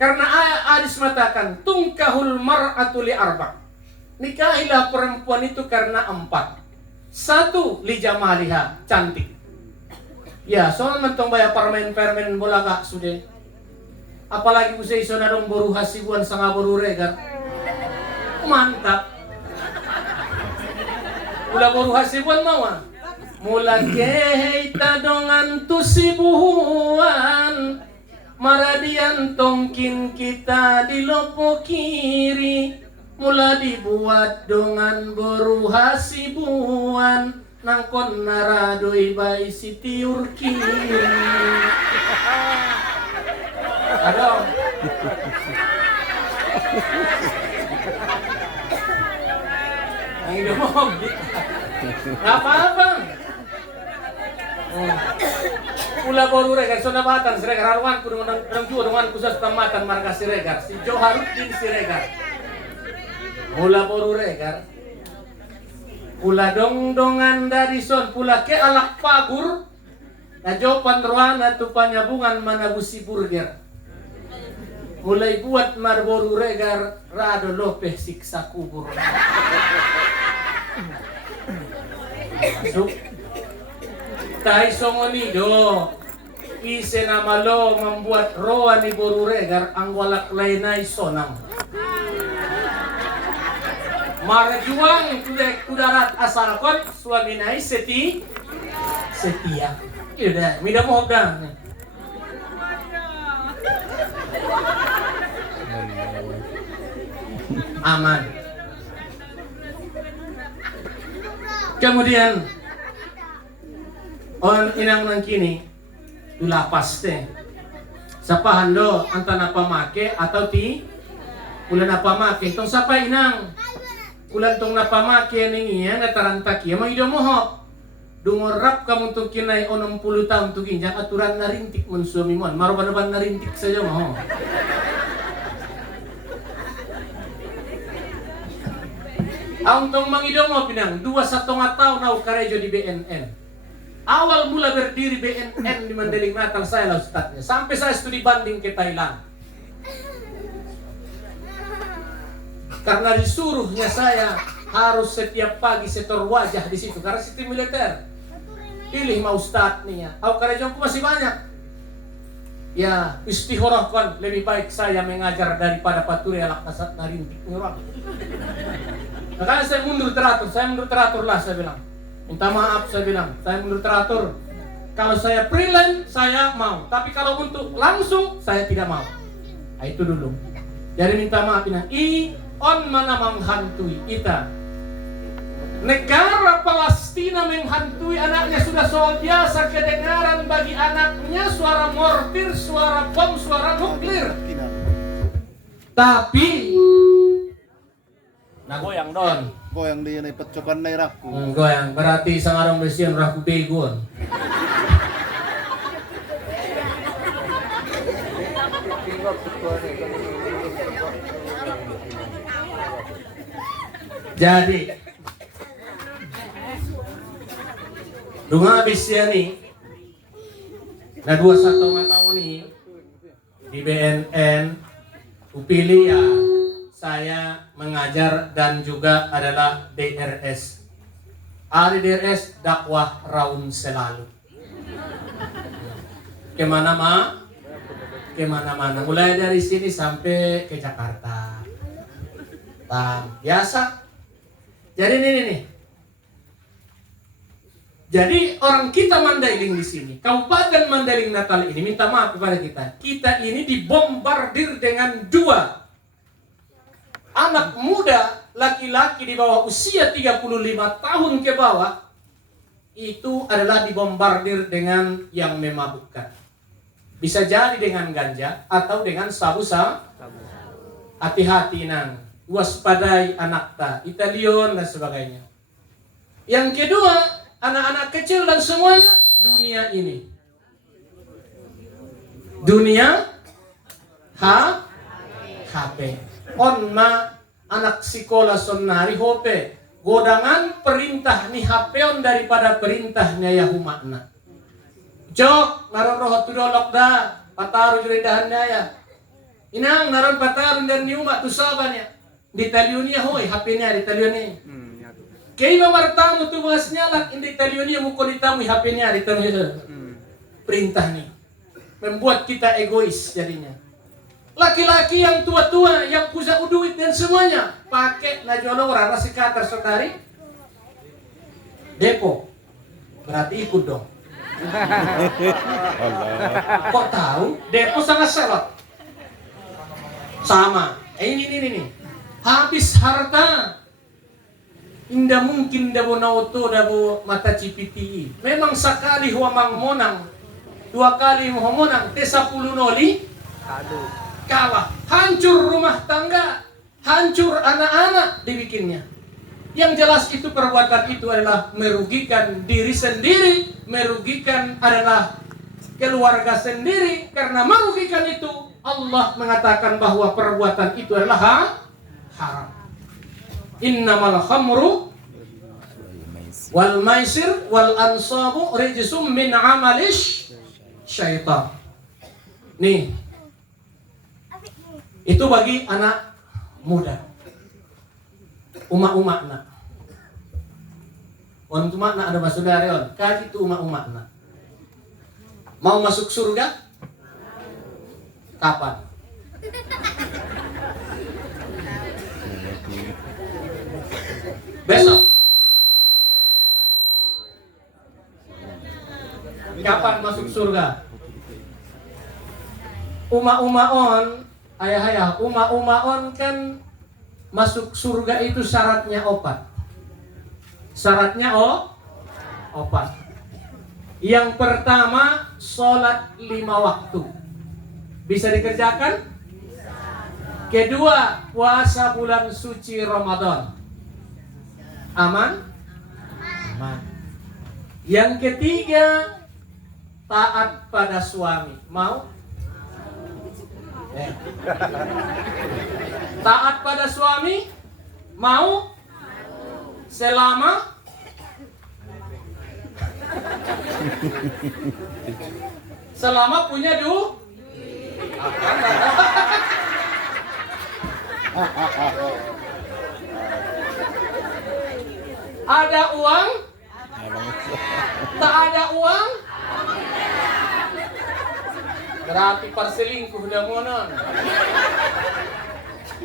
Karena hadis mengatakan tungkahul mar'atu li arba. Nikahilah perempuan itu karena 4. 1 li jamaliha, cantik. Ya, soal mentong bayar permen bola kak sudah. Apalagi usai sonadong boru hasibuan sanga boru regar. Mantap. Mula boru hasibuan mawa. Mula keheita dongan tusibuhuan. Maradian tongkin kita di lopo kiri. Mula dibuat dengan boru hasibuan. Nangkon naradoi bai sitiur kiri. Aduh. Ang ilo mo. Apa-apa. Pula boru regar sonabatan siregar haruan ku dengan juo dengan kusas tamatan marga siregar si Joharuddin siregar. Pula boru regar. Pula dongdongan dari son pula ke alak pagur. Na jopan ruana tu panyabungan manabusi burger. Mulai buat marboru regar rado lope siksa kubur. Tai songonido ise namalo membuat roa ni boru regar ang walak lainay sonang. Marjuang kudarat asalkot suami nai setia. Iya, mida mo dah. Aman. Kemudian on inang nang kini lapas teh. Sapahan do antara pamake atau ti ulan napamake. Tong sapa inang ulan tong napamake ningiya nataranta kiya maido mohok. Dungorap kamu tuh kinai 60 tahun tuh kinjang aturan narintik mun suami mon maroban narintik saja mau. Antong mangidong mo pinang 2,5 tahun au karejo di BNN. Awal mula berdiri BNN di Mandailing Natal saya lah ustadnya. Sampai saya studi banding ke Thailand. Karena disuruhnya saya harus setiap pagi setor wajah di situ karena sistem militer. Pilih mau ustad nih ya. Au karejongku masih banyak. Ya, istihorohkan, lebih baik saya mengajar daripada paturi alak kasat narintik ngurang. Makanya saya mundur teratur lah, saya bilang. Minta maaf, saya bilang, saya mundur teratur. Kalau saya freelance, saya mau. Tapi kalau untuk langsung, saya tidak mau. Nah, itu dulu. Jadi minta maaf, on mana menghantui kita. Negara Palestina menghantui anaknya sudah soal biasa kedengaran bagi anaknya suara mortir, suara bom, suara nuklir. Tapi goyang don. Goyang dia nih pecokan nih raku. Goyang berarti sangarang besian raku begon. Jadi dunga habis ya nih, nah 21 tahun nih di BNN, upilih ya saya mengajar dan juga adalah DRS. Ari DRS dakwah raun selalu. Kemana-mana, mulai dari sini sampai ke Jakarta. Biasa. Jadi ini nih. Jadi orang kita Mandailing di sini, Kabupaten Mandailing Natal ini minta maaf kepada kita. Kita ini dibombardir dengan dua anak muda laki-laki di bawah usia 35 tahun ke bawah. Itu adalah dibombardir dengan yang memabukkan. Bisa jadi dengan ganja atau dengan sabu-sabu. Hati-hati nang, waspadai anak ta, Italion dan sebagainya. Yang kedua, anak-anak kecil dan semuanya dunia ini. Dunia HP. Onna anak sekolah sonari hope. Godangan perintah ni HP-on daripada perintahnya Yahumakna. Jok naron roh tu dolok da pataru juridahannya ya. Inang naron pataru dan ni umat tu sabannya. Di taliunia hoy HP-nya di taliunia. Kaya mamartamu tu mas nyalak indi taliunia muko ditamu HP-nya di taliunia. Perintah nih membuat kita egois jadinya. Laki-laki yang tua-tua yang punya duit dan semuanya pakai najolo rara sikater saudari depo berarti ikut dong. Kok tahu depo sangat selot sama ini habis harta indah mungkin dabo nauto dabo mata cipiti memang sekali huamang monang 2 kali monang te 10 noli kalah, hancur rumah tangga, hancur anak-anak dibikinnya. Yang jelas itu perbuatan itu adalah merugikan diri sendiri, merugikan adalah keluarga sendiri. Karena merugikan itu Allah mengatakan bahwa perbuatan itu adalah haram. Innamal khamru wal maisir wal ansabu rijsum min amalish syaitan. Nih, itu bagi anak muda. Umak-umakna. Untuk makna ada masuk dari on. Kaji itu umak-umakna. Mau masuk surga? Kapan? Besok. Kapan masuk surga? Umak-umak-on ayah-ayah, umak-umak-on kan masuk surga itu syaratnya opat. Syaratnya opat. Yang pertama, sholat 5 waktu. Bisa dikerjakan? Kedua, puasa bulan suci Ramadan. Aman? Aman. Yang ketiga, taat pada suami. Mau? Taat pada suami mau selama punya ada uang, tak ada uang Berarti perselingkuh dah monon.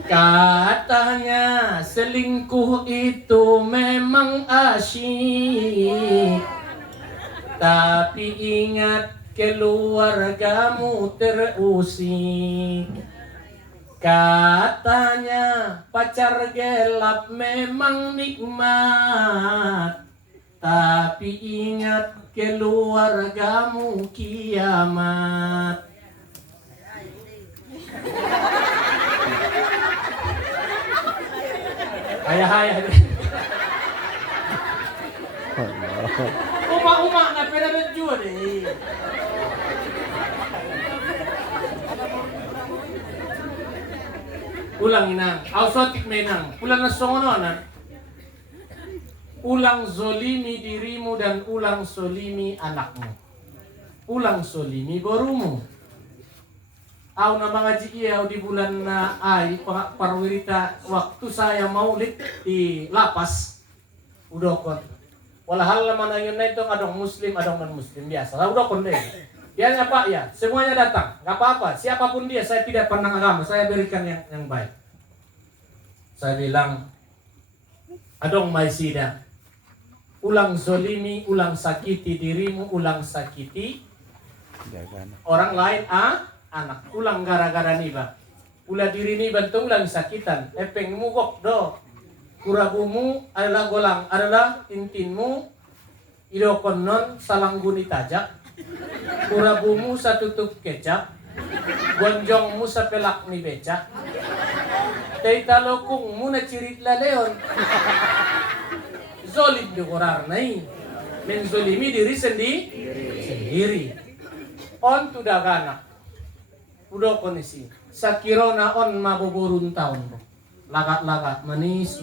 Katanya selingkuh itu memang asyik, tapi ingat keluargamu terusik. Katanya pacar gelap memang nikmat, tapi ingat keluargamu kiamat. Ayah. Uma na pera jua deh. Ulang inang, ausotik menang. Ulang nasononan. Ulang zolimi dirimu dan ulang zolimi anakmu. Ulang zolimi borumu. Au na mga jiyaw di bulan na ay parwirita waktu saya maulid di lapas udokon. Walahal naman na yun na itong adong muslim, adong non-muslim biasa. Udokon deh. Yan ya Pak ya, semuanya datang. Gak apa-apa, siapapun dia, saya tidak pandang agama, saya berikan yang baik. Saya bilang, adong maisida, ulang zolimi, ulang sakiti dirimu, ulang sakiti orang lain, anak. Ulang gara-gara niba. Ulah diri niba itu ulang sakitan. Epeng mugok do. Kurabumu adalah golang, adalah intinmu, idokon non salangguni tajak. Kurabumu sa tutup kecap, gonjongmu sa pelak ni becak, taitalokungmu na cirit laleon. Zolim di korar nai, menzolimi diri sendiri. On tu dagana, udah kondisi. Sakirona on maboborun tahun, lagat manis.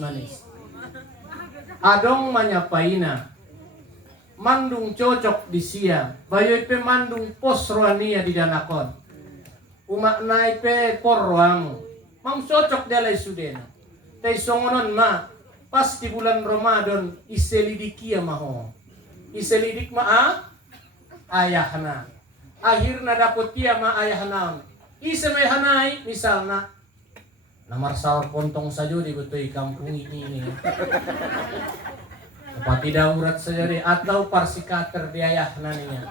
Adong manyapaina. Mandung cocok di sia, bayoy pe mandung posroania di danakon. Umaknai pe porroamu, mang cocok dalai sudena. Tay songonon ma, pas di bulan Ramadan iselidikia maho. Iselidik ma ayahna. Akhirna dapot dia ma ayahna. Isemay hanai misalna. Namar sahur pontong saja di betul kampung ini. Pati daurat saja deh, atau parsikater di ayah naninya.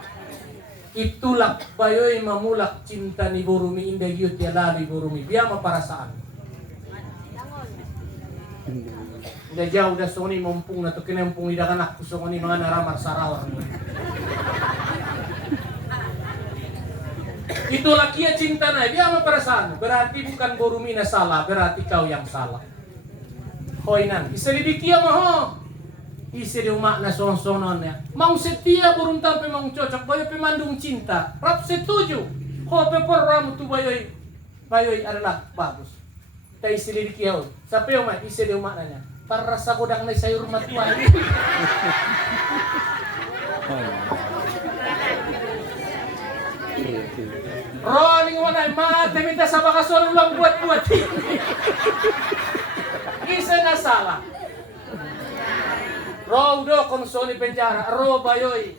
Itulah bayoy mamulak cinta ni borumi indah yut ya labi borumi biama perasaan. Udah jauh udah soni mumpung atau kena mumpung di dagan aku soni mga naramar sarawar. Itulah kia cinta na biama perasaan. Berarti bukan borumi na salah, berarti kau yang salah. Hoinan, iselidikia maho. Isi di umak na son-sonon ya. Mau setia burung tampe mau cocok bayoy pemandung cinta. Rap setuju. Ho peporramu tu bayoy adalah bagus. Ta isi lidik yau. Sampai umak isi di umak nanya. Para rasa godang na sayur matua ini. Rolling wanay mate minta sa bakasol ulang buat Isa na salah. Ro do konsoli penjara, ro bayoy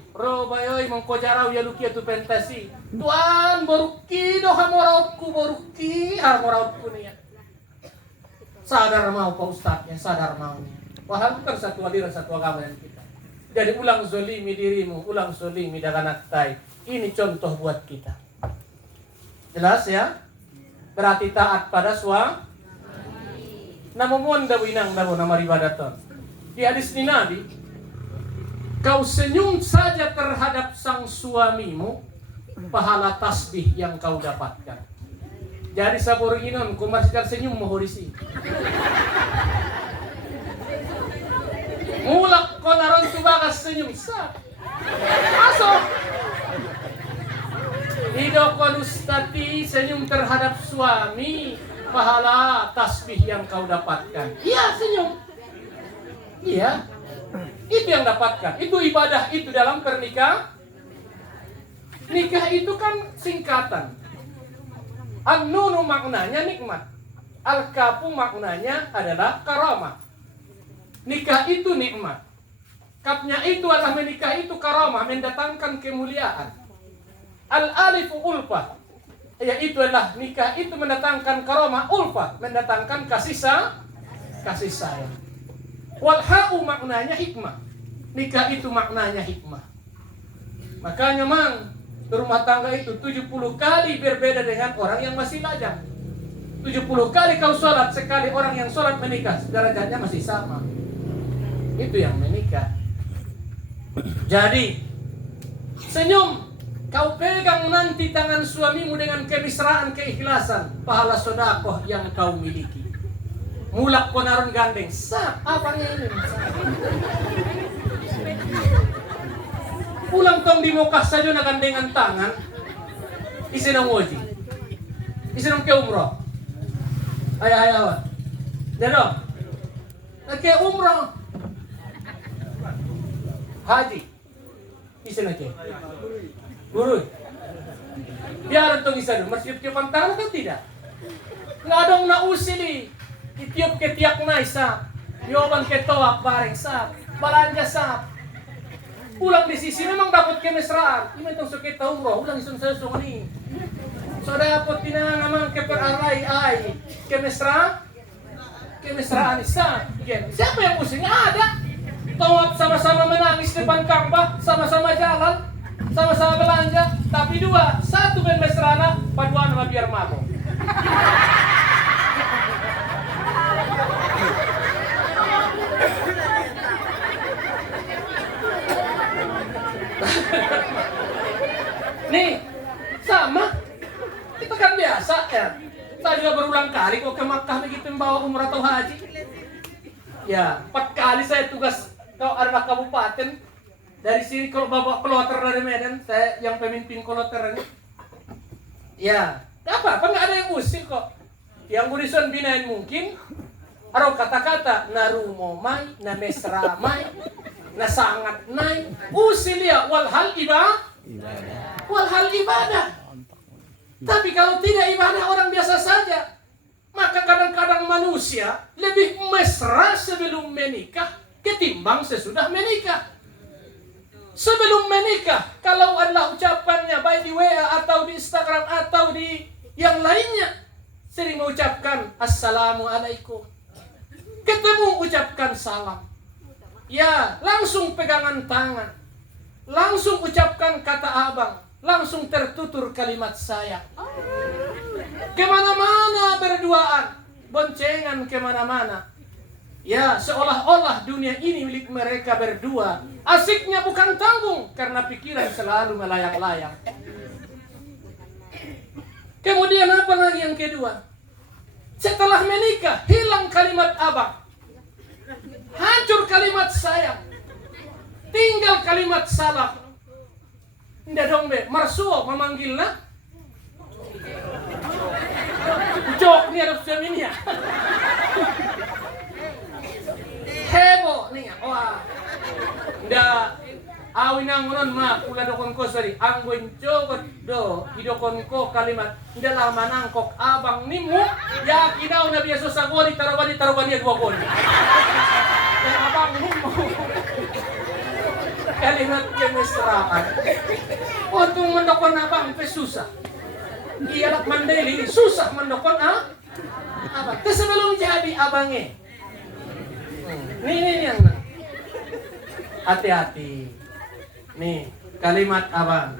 mengkojaraw ya lukia tu pentasi. Tuan boruki do hamorautku boruki hamorautku niya. Sadar mau Pak Ustadznya, sadar mau. Wahal bukan satu aliran satu agama yang kita. Jadi ulang zolimi dirimu, ulang zolimi dengan aktai. Ini contoh buat kita. Jelas ya? Berarti taat pada suami. Namun daw inang daw na maribadaton. Di hadis ni Nabi, kau senyum saja terhadap sang suamimu, pahala tasbih yang kau dapatkan. Jadi sabor inon, kung masikar senyum mo horisi. Mulak ko na ron tubakas senyum sa. Masuk. Ido ko lustati senyum terhadap suami, pahala tasbih yang kau dapatkan. Iya senyum. Iya, itu yang dapatkan. Itu ibadah itu dalam pernikahan. Nikah itu kan singkatan. An-nunu maknanya nikmat. Al-kafu maknanya adalah karamah. Nikah itu nikmat. Kapnya itu adalah menikah itu karamah, mendatangkan kemuliaan. Al-alifu ulfah. yaitu adalah nikah itu mendatangkan karomah, ulfah, mendatangkan kasih sayang. Wal ha'u maknanya hikmah. Nikah itu maknanya hikmah. Makanya rumah tangga itu 70 kali berbeda dengan orang yang masih lajang. 70 kali kau sholat, sekali orang yang sholat menikah, derajatnya masih sama. Itu yang menikah. Jadi senyum, kau pegang nanti tangan suamimu dengan kemesraan, keikhlasan, pahala sedekah yang kau miliki. Mulak ponarun gandeng, apanya ini? Pulang tong di Mekah saja na gandengan tangan, isinang ngoji, isinang ke umroh. Ayah, jadi, ke umroh, haji, isinang ke. Guru, biar tong isa dulu, masih tiup tangan kan tidak? Nggak dong na usili, itiup ke tiak na isa, yoban ke toak bareng sa, balanja sa. Pulang di sisi memang dapat kemesraan. Ini itong sakit umroh, ulang isun sa ni. So dapat tinangan naman keperaray ay kemesraan isa. Siapa yang pusing? Ada. Tawag sama-sama menangis depan Ka'bah, sama-sama jalan, sama-sama belanja, tapi dua, satu kemesraan, paduan sama biar mabok. Nih, sama. Itu kan biasa ya. Saya juga berulang kali kok ke Makkah begitu membawa umrah atau haji. Ya, 4 kali saya tugas ke anak kabupaten. Dari sini kalau bawa kloter dari Medan, saya yang pemimpin kloter ini. Ya, apa nggak ada yang usil kok. Yang gurison binain mungkin. Aro kata-kata narumo mai, na mesra mai, na sangat nai. Usil ya walhal ibadah. Tapi kalau tidak ibadah orang biasa saja, maka kadang-kadang manusia lebih mesra sebelum menikah ketimbang sesudah menikah. Sebelum menikah, kalau adalah ucapannya baik di WA atau di Instagram atau di yang lainnya, sering mengucapkan Assalamualaikum. Ketemu ucapkan salam. Ya, langsung pegangan tangan. Langsung ucapkan kata abang. Langsung tertutur kalimat sayang. Kemana-mana berduaan, boncengan kemana-mana. Ya, seolah-olah dunia ini milik mereka berdua. Asiknya bukan tanggung, karena pikiran selalu melayang-layang. Kemudian apa lagi yang kedua? Setelah menikah, hilang kalimat abang. Hancur kalimat sayang. Tinggal kalimat salam. Nggak dong be, mersuo memanggilnya. Jok nih ada suaminya. Hebo nih, wah. Nggak awin ang unon ma pula dokon ko sorry. Anggoin jokot do hidokon ko kalimat. Nggak lama nangkok abang nimu. Yakin daw na biasa sa goli tarobani dia dua goli. Dan abang nimu. Kalimat kemesraan. Untuk mendokon abang itu susah. Iyalah mandeli susah mendokon abang. Sebelum jadi abangnya. Nih yang hati-hati. Nih kalimat abang.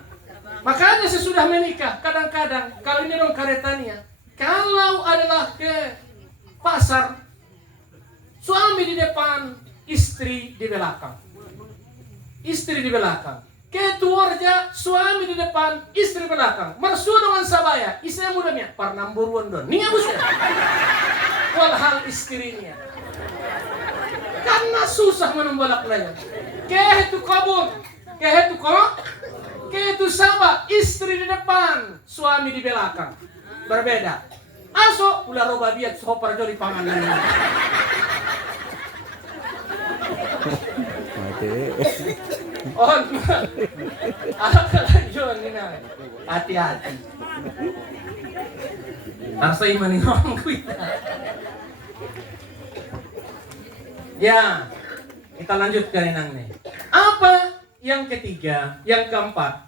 Makanya sesudah menikah kadang-kadang kalau ini dong karetanya. Kalau adalah ke pasar, suami di depan, istri di belakang. Istri di belakang. Ketuarga suami di depan, istri belakang. Mersu dengan sabaya, istri mudanya parnamburuan don. Nih abus ya. Walhal istrinya. Karena susah menembolak lagi. Kehetu kabur, kehetu sabah, istri di depan, suami di belakang. Berbeda. Aso ulah roba biat sopar joli panganan. Hati-hati. Asa iman orang kita. Ya, kita lanjutkan nih. Apa yang ketiga, yang keempat?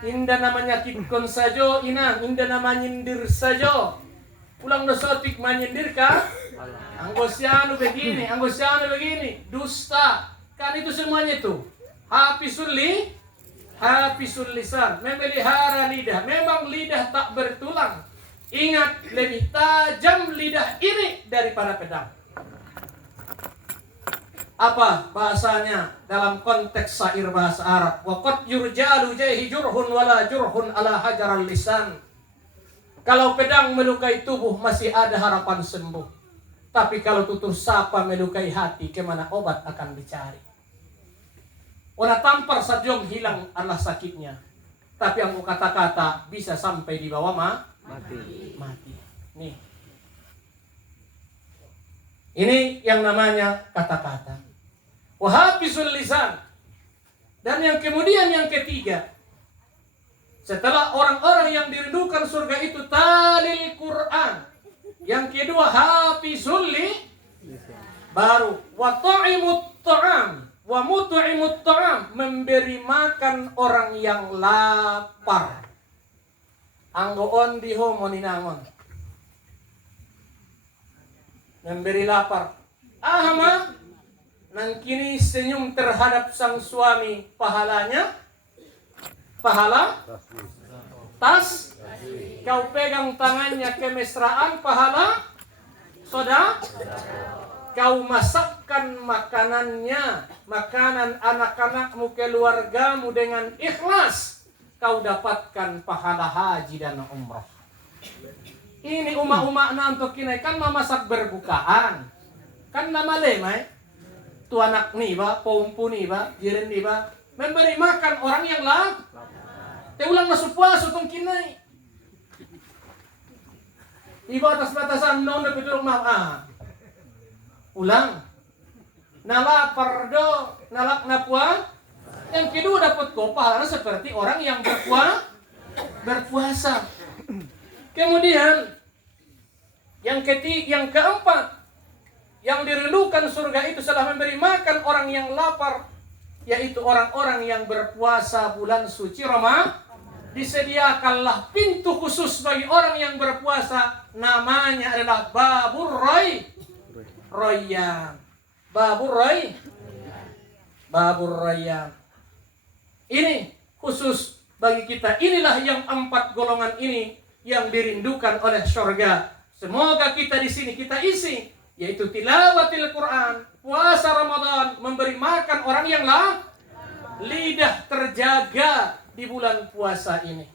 Indah namanya kitkon sajo, inang, indah nama nyindir sajo. Pulang dosotik menyindir kah? Anggosiano begini, dusta. Kan itu semuanya itu. Hafisul lisan, memelihara lidah. Memang lidah tak bertulang. Ingat, lebih tajam lidah ini daripada pedang. Apa bahasanya dalam konteks syair bahasa Arab? Wa qad yurjalu jaihi jurhun wala jurhun ala hajaral lisan. Kalau pedang melukai tubuh masih ada harapan sembuh. Tapi kalau tutur sapa melukai hati, kemana obat akan dicari? Orang tampar sajom hilang adalah sakitnya. Tapi yang kata-kata bisa sampai di bawah mati. Nih. Ini yang namanya kata-kata. Wahafizul lisan. Dan yang kemudian yang ketiga, setelah orang-orang yang dirindukan surga itu talil Quran. Yang kedua hafizul lisan. Baru wa ta'imut ta'am wa mut'imut ta'am, memberi makan orang yang lapar. Anggoon di homo ninangon. Memberi lapar. Ahma nang kini senyum terhadap sang suami, pahalanya pahala tas. Kau pegang tangannya kemesraan, pahala soda. Kau masakkan makanannya, makanan anak-anakmu, keluargamu dengan ikhlas, kau dapatkan pahala haji dan umrah. Ini umak-umak na untuk kinai kan memasak berbukaan. Kan nama lemai. Tu anak ni ba, pompu ni ba, jiren ni ba, memberi makan orang yang te ulang masuk puasa tong kinai. Iba atas batasan non betul mah. Ulang. Nalapar do, nalak napua. Yang kedua dapat pahala seperti orang yang berpuasa. Kemudian yang keempat, yang dirindukan surga itu setelah memberi makan orang yang lapar, yaitu orang-orang yang berpuasa bulan suci Ramadan. Disediakanlah pintu khusus bagi orang yang berpuasa, namanya adalah Babur Rayyan. Babur Rayyan. Ini khusus bagi kita. Inilah yang 4 golongan ini yang dirindukan oleh surga. Semoga kita di sini kita isi, yaitu tilawatil Quran, puasa Ramadan, memberi makan orang yang lidah terjaga di bulan puasa ini.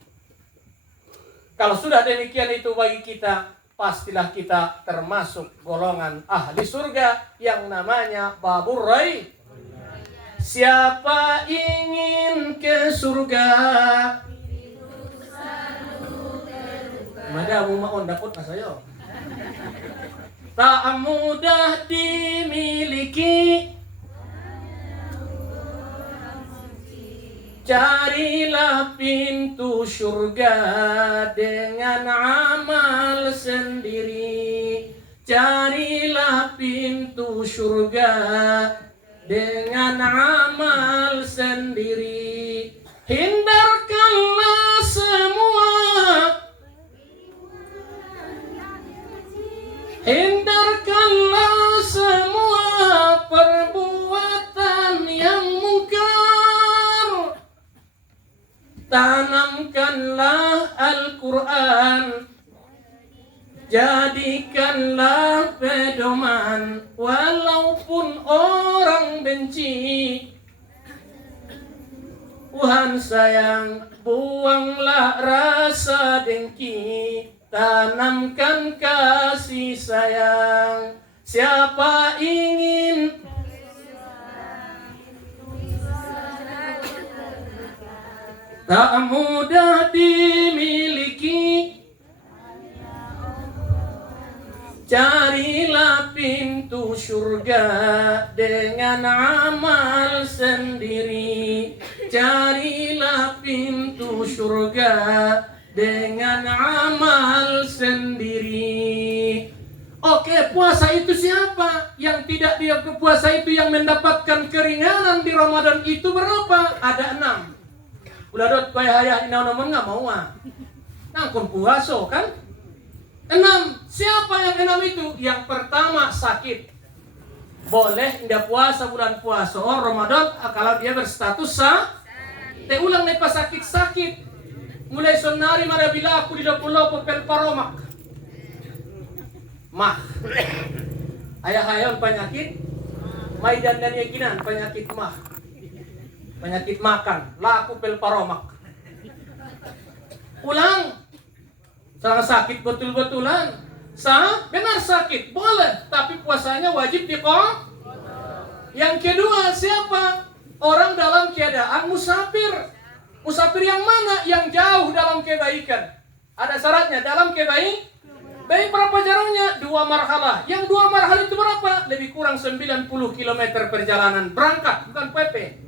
Kalau sudah demikian itu bagi kita, pastilah kita termasuk golongan ahli surga yang namanya Babur Rayyan. Siapa ingin ke surga? Mada mau dapat saya. Tak mudah dimiliki. Carilah pintu surga dengan amal sendiri. Carilah pintu surga dengan amal sendiri. Hindarkanlah semua. Hindarkanlah semua perbuatan yang mungkar. Tanamkanlah Al-Quran, jadikanlah pedoman, walaupun orang benci. Tuhan sayang, buanglah rasa dengki, tanamkan kasih sayang. Siapa ingin tak mudah dimiliki, carilah pintu surga dengan amal sendiri. Carilah pintu surga dengan amal sendiri. Oke, puasa itu siapa? Yang tidak dia berpuasa itu yang mendapatkan keringanan di Ramadan itu berapa? Ada 6. Uladot kaya hayah inaw naman nga mau nangkon puaso kan. 6, siapa yang 6 itu? Yang pertama sakit. Boleh tidak puasa bulan puasa Ramadan kalau dia berstatus te ulang na pasakit-sakit. Mulai sonari marabila aku di lopo-lopo pel paromak. Mah. Ayah-ayah penyakit may dandan yakinan penyakit mah. Penyakit makan, laku pel paromak. Ulang. Sangat sakit betul-betulan. Benar sakit, boleh, tapi puasanya wajib Yang kedua, siapa? Orang dalam keadaan musafir. Musafir yang mana? Yang jauh dalam kebaikan. Ada syaratnya dalam kebaikan. Baik, berapa jaraknya? 2 marhalah. Yang 2 marhalah itu berapa? Lebih kurang 90 km perjalanan berangkat, bukan PP.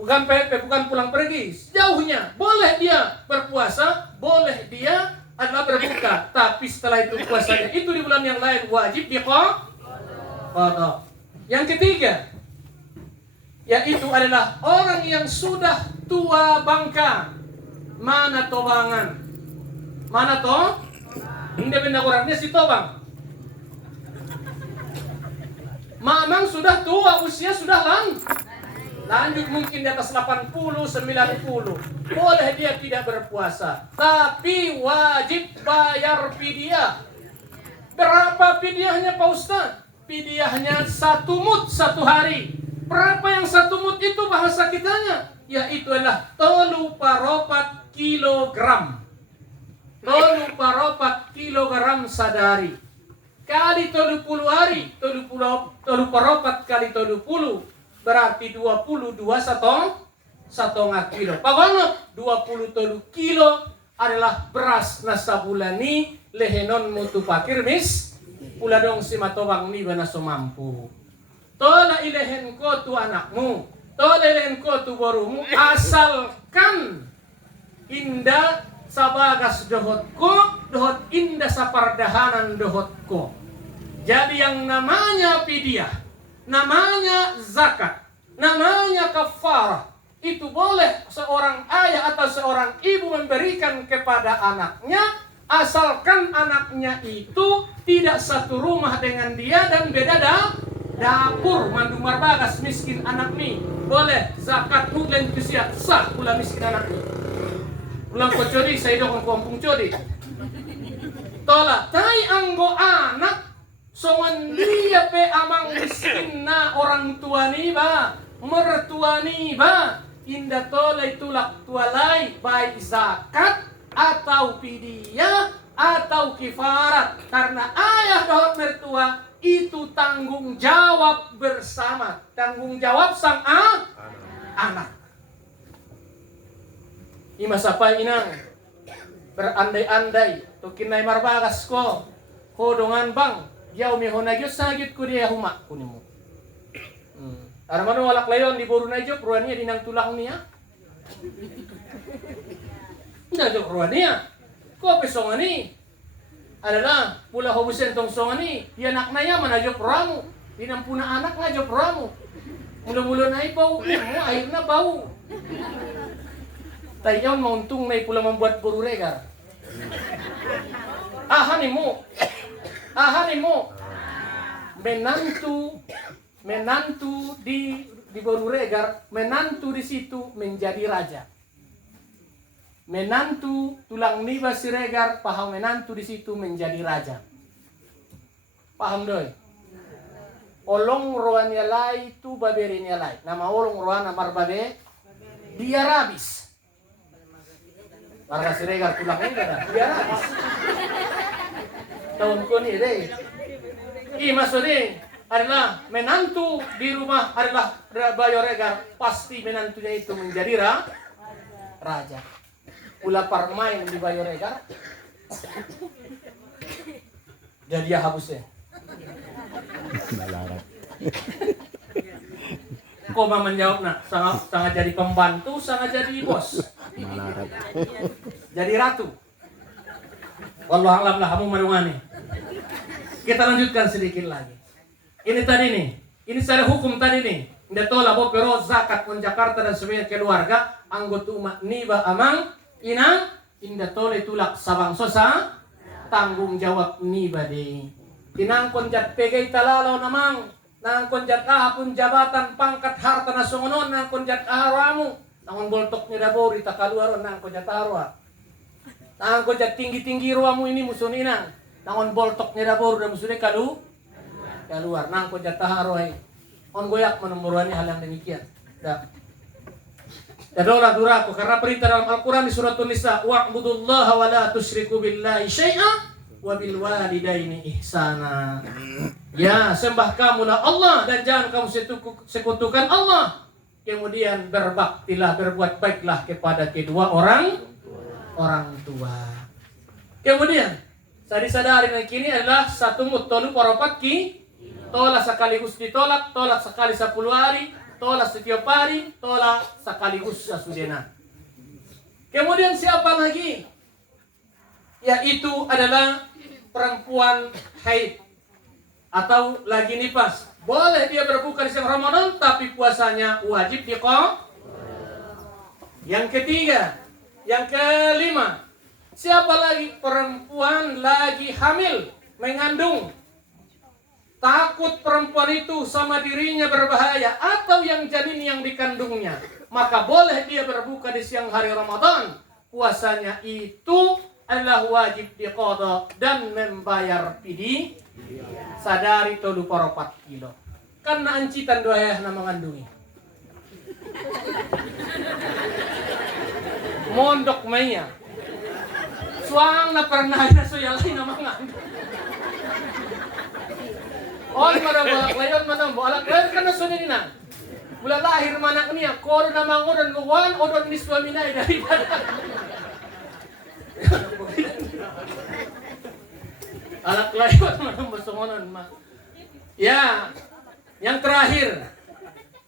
Bukan PP, bukan pulang pergi. Jauhnya, boleh dia berpuasa, boleh dia adalah berbuka. Tapi setelah itu puasanya itu di bulan yang lain wajib diqadha. Yang ketiga, yaitu adalah orang yang sudah tua bangka. Mana tobangan? Mana toh? Hindi benda kurangnya si tobang. Mamang sudah tua, usia sudah lanjut mungkin di atas 80, 90. Boleh dia tidak berpuasa, tapi wajib bayar fidyah. Berapa fidyahnya Pak Ustaz? Fidyahnya 1 mud 1 hari. Berapa yang 1 mud itu bahasa kitanya? Yaitu adalah 3 paropat kilogram. 3 paropat kilogram sadari. Kali 30 hari, 30 paropat kali 30 berarti 22 setengah kilo. Pagano 23 kilo adalah beras nasabulani lehenon mutu pakir mis uladong si matobang ni banaso mampu. Tola ilehen ko tu anakmu, tola ilehen ko tu borumu, asalkan indah sabagas dohotko, dohot indah sapardahanan dohotko. Jadi yang namanya fidyah, namanya zakat, namanya kafarah, itu boleh seorang ayah atau seorang ibu memberikan kepada anaknya, asalkan anaknya itu tidak satu rumah dengan dia dan beda dapur. Mandu marbagas miskin anak ni boleh zakat ulen kusiat sah pula miskin anak ni. Ulang ko codi saya dong kampung codi. Tola tai anggo anak songan dia pe amang miskin na orang tua ni ba, mertua ni ba, indah tolai tulak tualai baik zakat atau fidyah atau kifarat, karena ayah dohot mertua itu tanggung jawab bersama, tanggung jawab sang anak. Ima sapa inang berandai-andai tukinay marbagas ko hodongan bang jauh mehonagyo sagit ko dia huma kunimu. Aramano walak layon di boru na jok ruania dinang tulang niya. Nda jok ruania. Ko pesongan ni adalah pula hobusen tong songan ni dia anak na ya mana jok ramu. Dinang puna anak nga jok ramu. Mula-mula na bau, mo air na bau. Tayaw mauntung na pula membuat boru regar. Ahanimu menantu di boru regar, menantu di situ menjadi raja. Menantu tulang niba si regar, paham menantu di situ menjadi raja. Paham doi? Olong roan yalai tu baberi yalai. Nama olong roan amar babe dia rabis. Warga si regar tulang niba dia rabis. Tahun ko ni deh. Maksudnya adalah menantu di rumah adalah Bayo Regar, pasti menantunya itu menjadi raja. Pula parmain di Bayo Regar, jadi dia habusnya. Kok mah menjawab nak sangat jadi pembantu, sangat jadi bos, jadi ratu. Wallahu a'lam lah, kamu marungani. Kita lanjutkan sedikit lagi. Ini tadi nih, ini secara hukum tadi nih. Inda tola bo pero zakat pun Jakarta dan sebenarnya keluarga anggota umat niba amang inang inda tola tulak sabang sosa tanggung jawab niba de. Tinang konjat pegay talalaw namang nang konjat ahapun jabatan pangkat harta na sungonon nang konjat aharamu nang boltok ni dabori takaluaron nang konjat arwa. Nang konjat tinggi-tinggi ruamu ini musuh ninang nang boltok ni dabori dan musuh keluar nang konjat aharwai. On goyak menemuruani hal yang demikian. Dah. Dadolah duraku karena perintah dalam Al-Quran di surat An-Nisa wa'budullaha wa la tusyriku billahi syai'a wa bil walidaini ihsana. Ya, sembah kamulah Allah dan jangan kamu sekutukan Allah. Kemudian berbaktilah, berbuat baiklah kepada kedua orang tua. Kemudian saya disadari kini adalah satu mutolu parapat ki tolak sekaligus ditolak, tolak sekali 10 hari, tolak setiap hari, tolak sekaligus sasudena. Kemudian siapa lagi? Yaitu adalah perempuan haid atau lagi nifas. Boleh dia berbuka di siang Ramadan, tapi puasanya wajib diqadha. Yang ketiga, yang kelima, siapa lagi? Perempuan lagi hamil, mengandung. Takut perempuan itu sama dirinya berbahaya atau yang janin yang dikandungnya, maka boleh dia berbuka di siang hari Ramadan. Puasanya itu adalah wajib diqadha dan membayar fidi sadari tolu paropat kilo. Karena ancitan dua ayah na mengandungi. Mondok maya. Suang na pernah na suyalay na mengandung. Oh, mana bolak layon kan nasunin na. Mula lahir manak niya, koro na mangodon luwan odon ni suami na daripada. Alak layon mana musungonon ma. Ya, yang terakhir.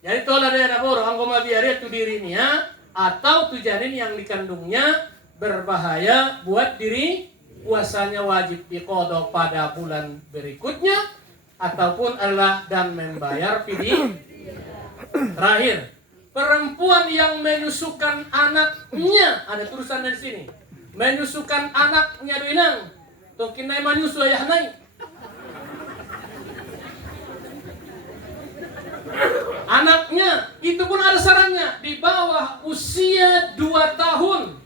Jadi tola dia naboro anggo mabiari tu dirinya atau tu janin yang dikandungnya berbahaya buat diri, puasanya wajib diqadha pada bulan berikutnya. Ataupun Allah dan membayar fidi. Terakhir, perempuan yang menyusukan anaknya, ada tulisan di sini, menyusukan anaknya doinang, tungkin nai menyusu ayah nai. Anaknya itu pun ada sarannya di bawah usia 2 tahun.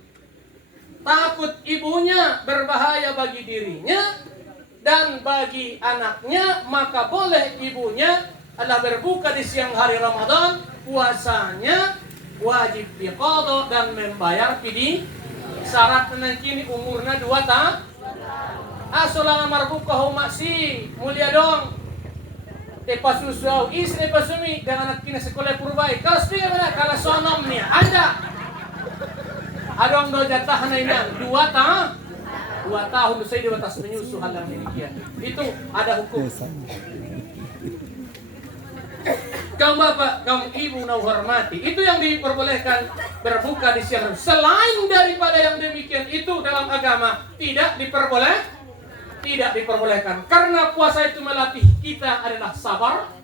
Takut ibunya berbahaya bagi dirinya dan bagi anaknya, maka boleh ibunya adalah berbuka di siang hari Ramadan, puasanya wajib diqadha dan membayar fidi. Syaratnya kini umurnya 2 tahun. Asolang marbuka humasi mulia dong. Tepa susu istri pasumi dengan anak kini sekolah purbai. Kalau setia mana kalau sonomnya ada. Adong do jatah na inang 2 tahun. 2 tahun saya di batas menyusu hal yang demikian. Itu ada hukum. Kaum bapak, kaum ibu na hormati, itu yang diperbolehkan berbuka di siang. Selain daripada yang demikian itu dalam agama tidak diperbolehkan. Karena puasa itu melatih kita adalah sabar.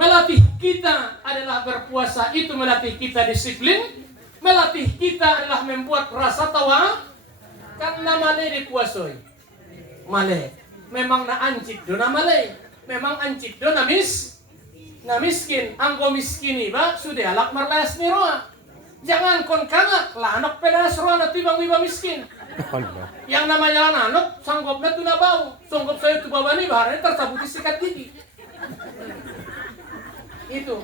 Melatih kita adalah berpuasa itu melatih kita disiplin. Melatih kita adalah membuat rasa tawa. Karena male dipuasoi. Male. Memang na ancit do na male. Memang ancit do na miskin. Anggo miskin iba sudah alak marlayas ni roa. Jangan kon kangak lanok pedas roa na tibang iba miskin. Yang namanya lanok sanggop na tu na bau. Sanggop saya tu babani baharnya tersabuti sikat gigi. Itu.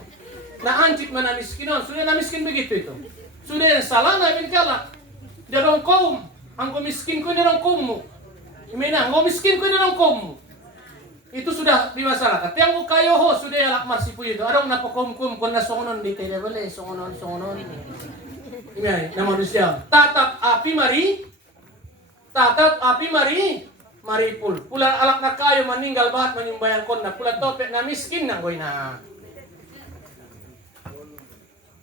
Na ancit mana miskinon. Sudah na miskin begitu itu. Sudah salah na bin kala. Dadong kaum. Angko miskin ko nirong kumu. Imena, angko miskin ko nirong kumu. Itu sudah di masyarakat. Yang kayo ho sudah alak marsipu itu. Adong napakum-kum kon na songonon di tele bale songonon. Imena, na manusia. Tatap api mari maripul. Pula alak na kayo meninggal bahat menyumbayang kon na pula topek na miskin na goy na.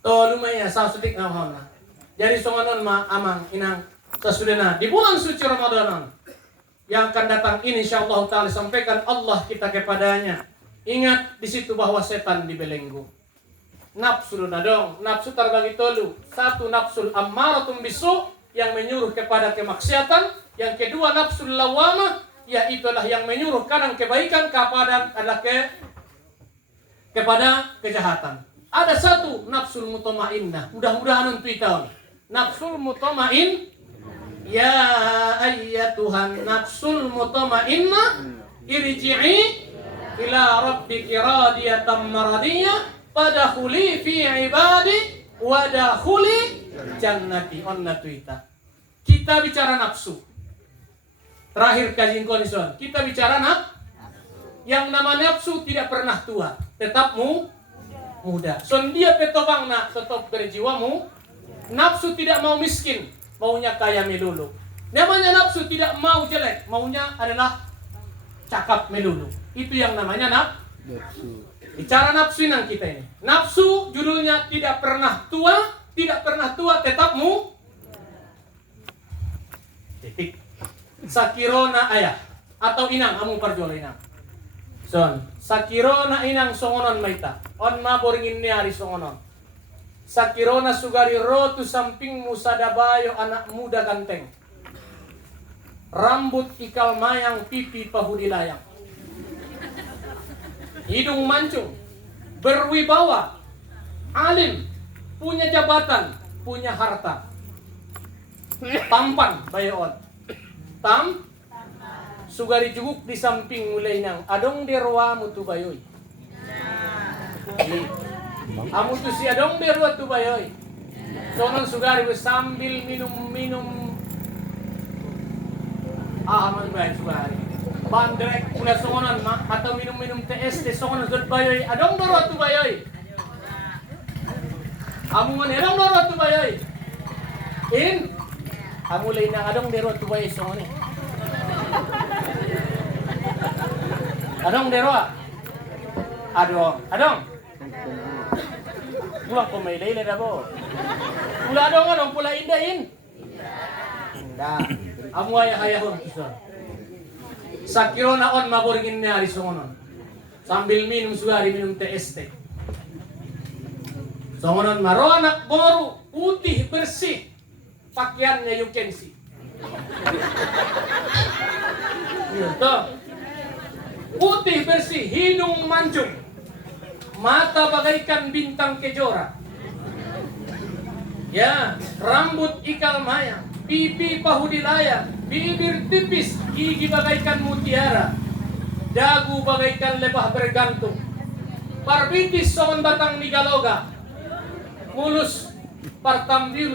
To lumaya sa sutik na hon na. Jadi songonon ma amang inang sesudahnya di bulan suci Ramadan yang akan datang ini insyaallah taala sampaikan Allah kita kepadanya. Ingat di situ bahwa setan dibelenggu. nafsu na dong. Nafsu terbagi tolu. Satu nafsul ammaratun bisu yang menyuruh kepada kemaksiatan. Yang kedua nafsul lawamah, yaitulah yang menyuruh kadang kebaikan kepada kejahatan. Ada satu nafsul mutmainnah. Mudah-mudahan untuk tahun. Nafsul mutmain, ya ayyatuhan nafsul mutmainnah, irji'i ila rabbiki radiyatan maradiyah, fadkhuli fi ibadi wadakhuli jannati. Onna tuita. Kita bicara nafsu. Terakhir kajian kondison. Kita bicara yang namanya nafsu tidak pernah tua, tetap muda. Son dia petobangna tetap berjiwamu. Nafsu tidak mau miskin, maunya kaya melulu. Namanya nafsu tidak mau jelek, maunya adalah cakap melulu. Itu yang namanya Nafsu. bicara nafsu yang kita ini. Nafsu judulnya tidak pernah tua, tetap titik. Sakirona ayah atau inang amu parjola inang. Son, sakirona inang songonon maita. On ma boringin ni hari songonon. Sakirona sugari rotu sampingmu sadabayo anak muda ganteng. Rambut ikal mayang, pipi pahudilayang. Hidung mancung, berwibawa, alim, punya jabatan, punya harta. Tampan bayoon. Sugari juguk di samping mulai nang adong derwa mutu bayoy. Amu tu si adong derwa tu bayoy. Sonon sugari sambil minum aman bayi sugari. Bandrek mula songonan atau minum TST songonan zot bayoy adong derwa tu bayoy. Amu man adong derwa tu bayoy. Amu lain nang adong derwa tu bayoy songonan. Adong derwa. Adong. Pulang ko may laylay na po. Pula adong pula indahin. Indah. Amu ayahon kisah. Sakiro naon maboringin niya songonon. Sambil minum sugari minum TST. Songonon maro anak boru putih bersih. Pakaiannya you can see. Gitu. Putih bersih, hidung mancung, mata bagaikan bintang kejora. Ya, rambut ikal mayang, pipi pahudilaya, bibir tipis, gigi bagaikan mutiara, dagu bagaikan lebah bergantung, parbitis songon batang nigaloga, mulus partam biru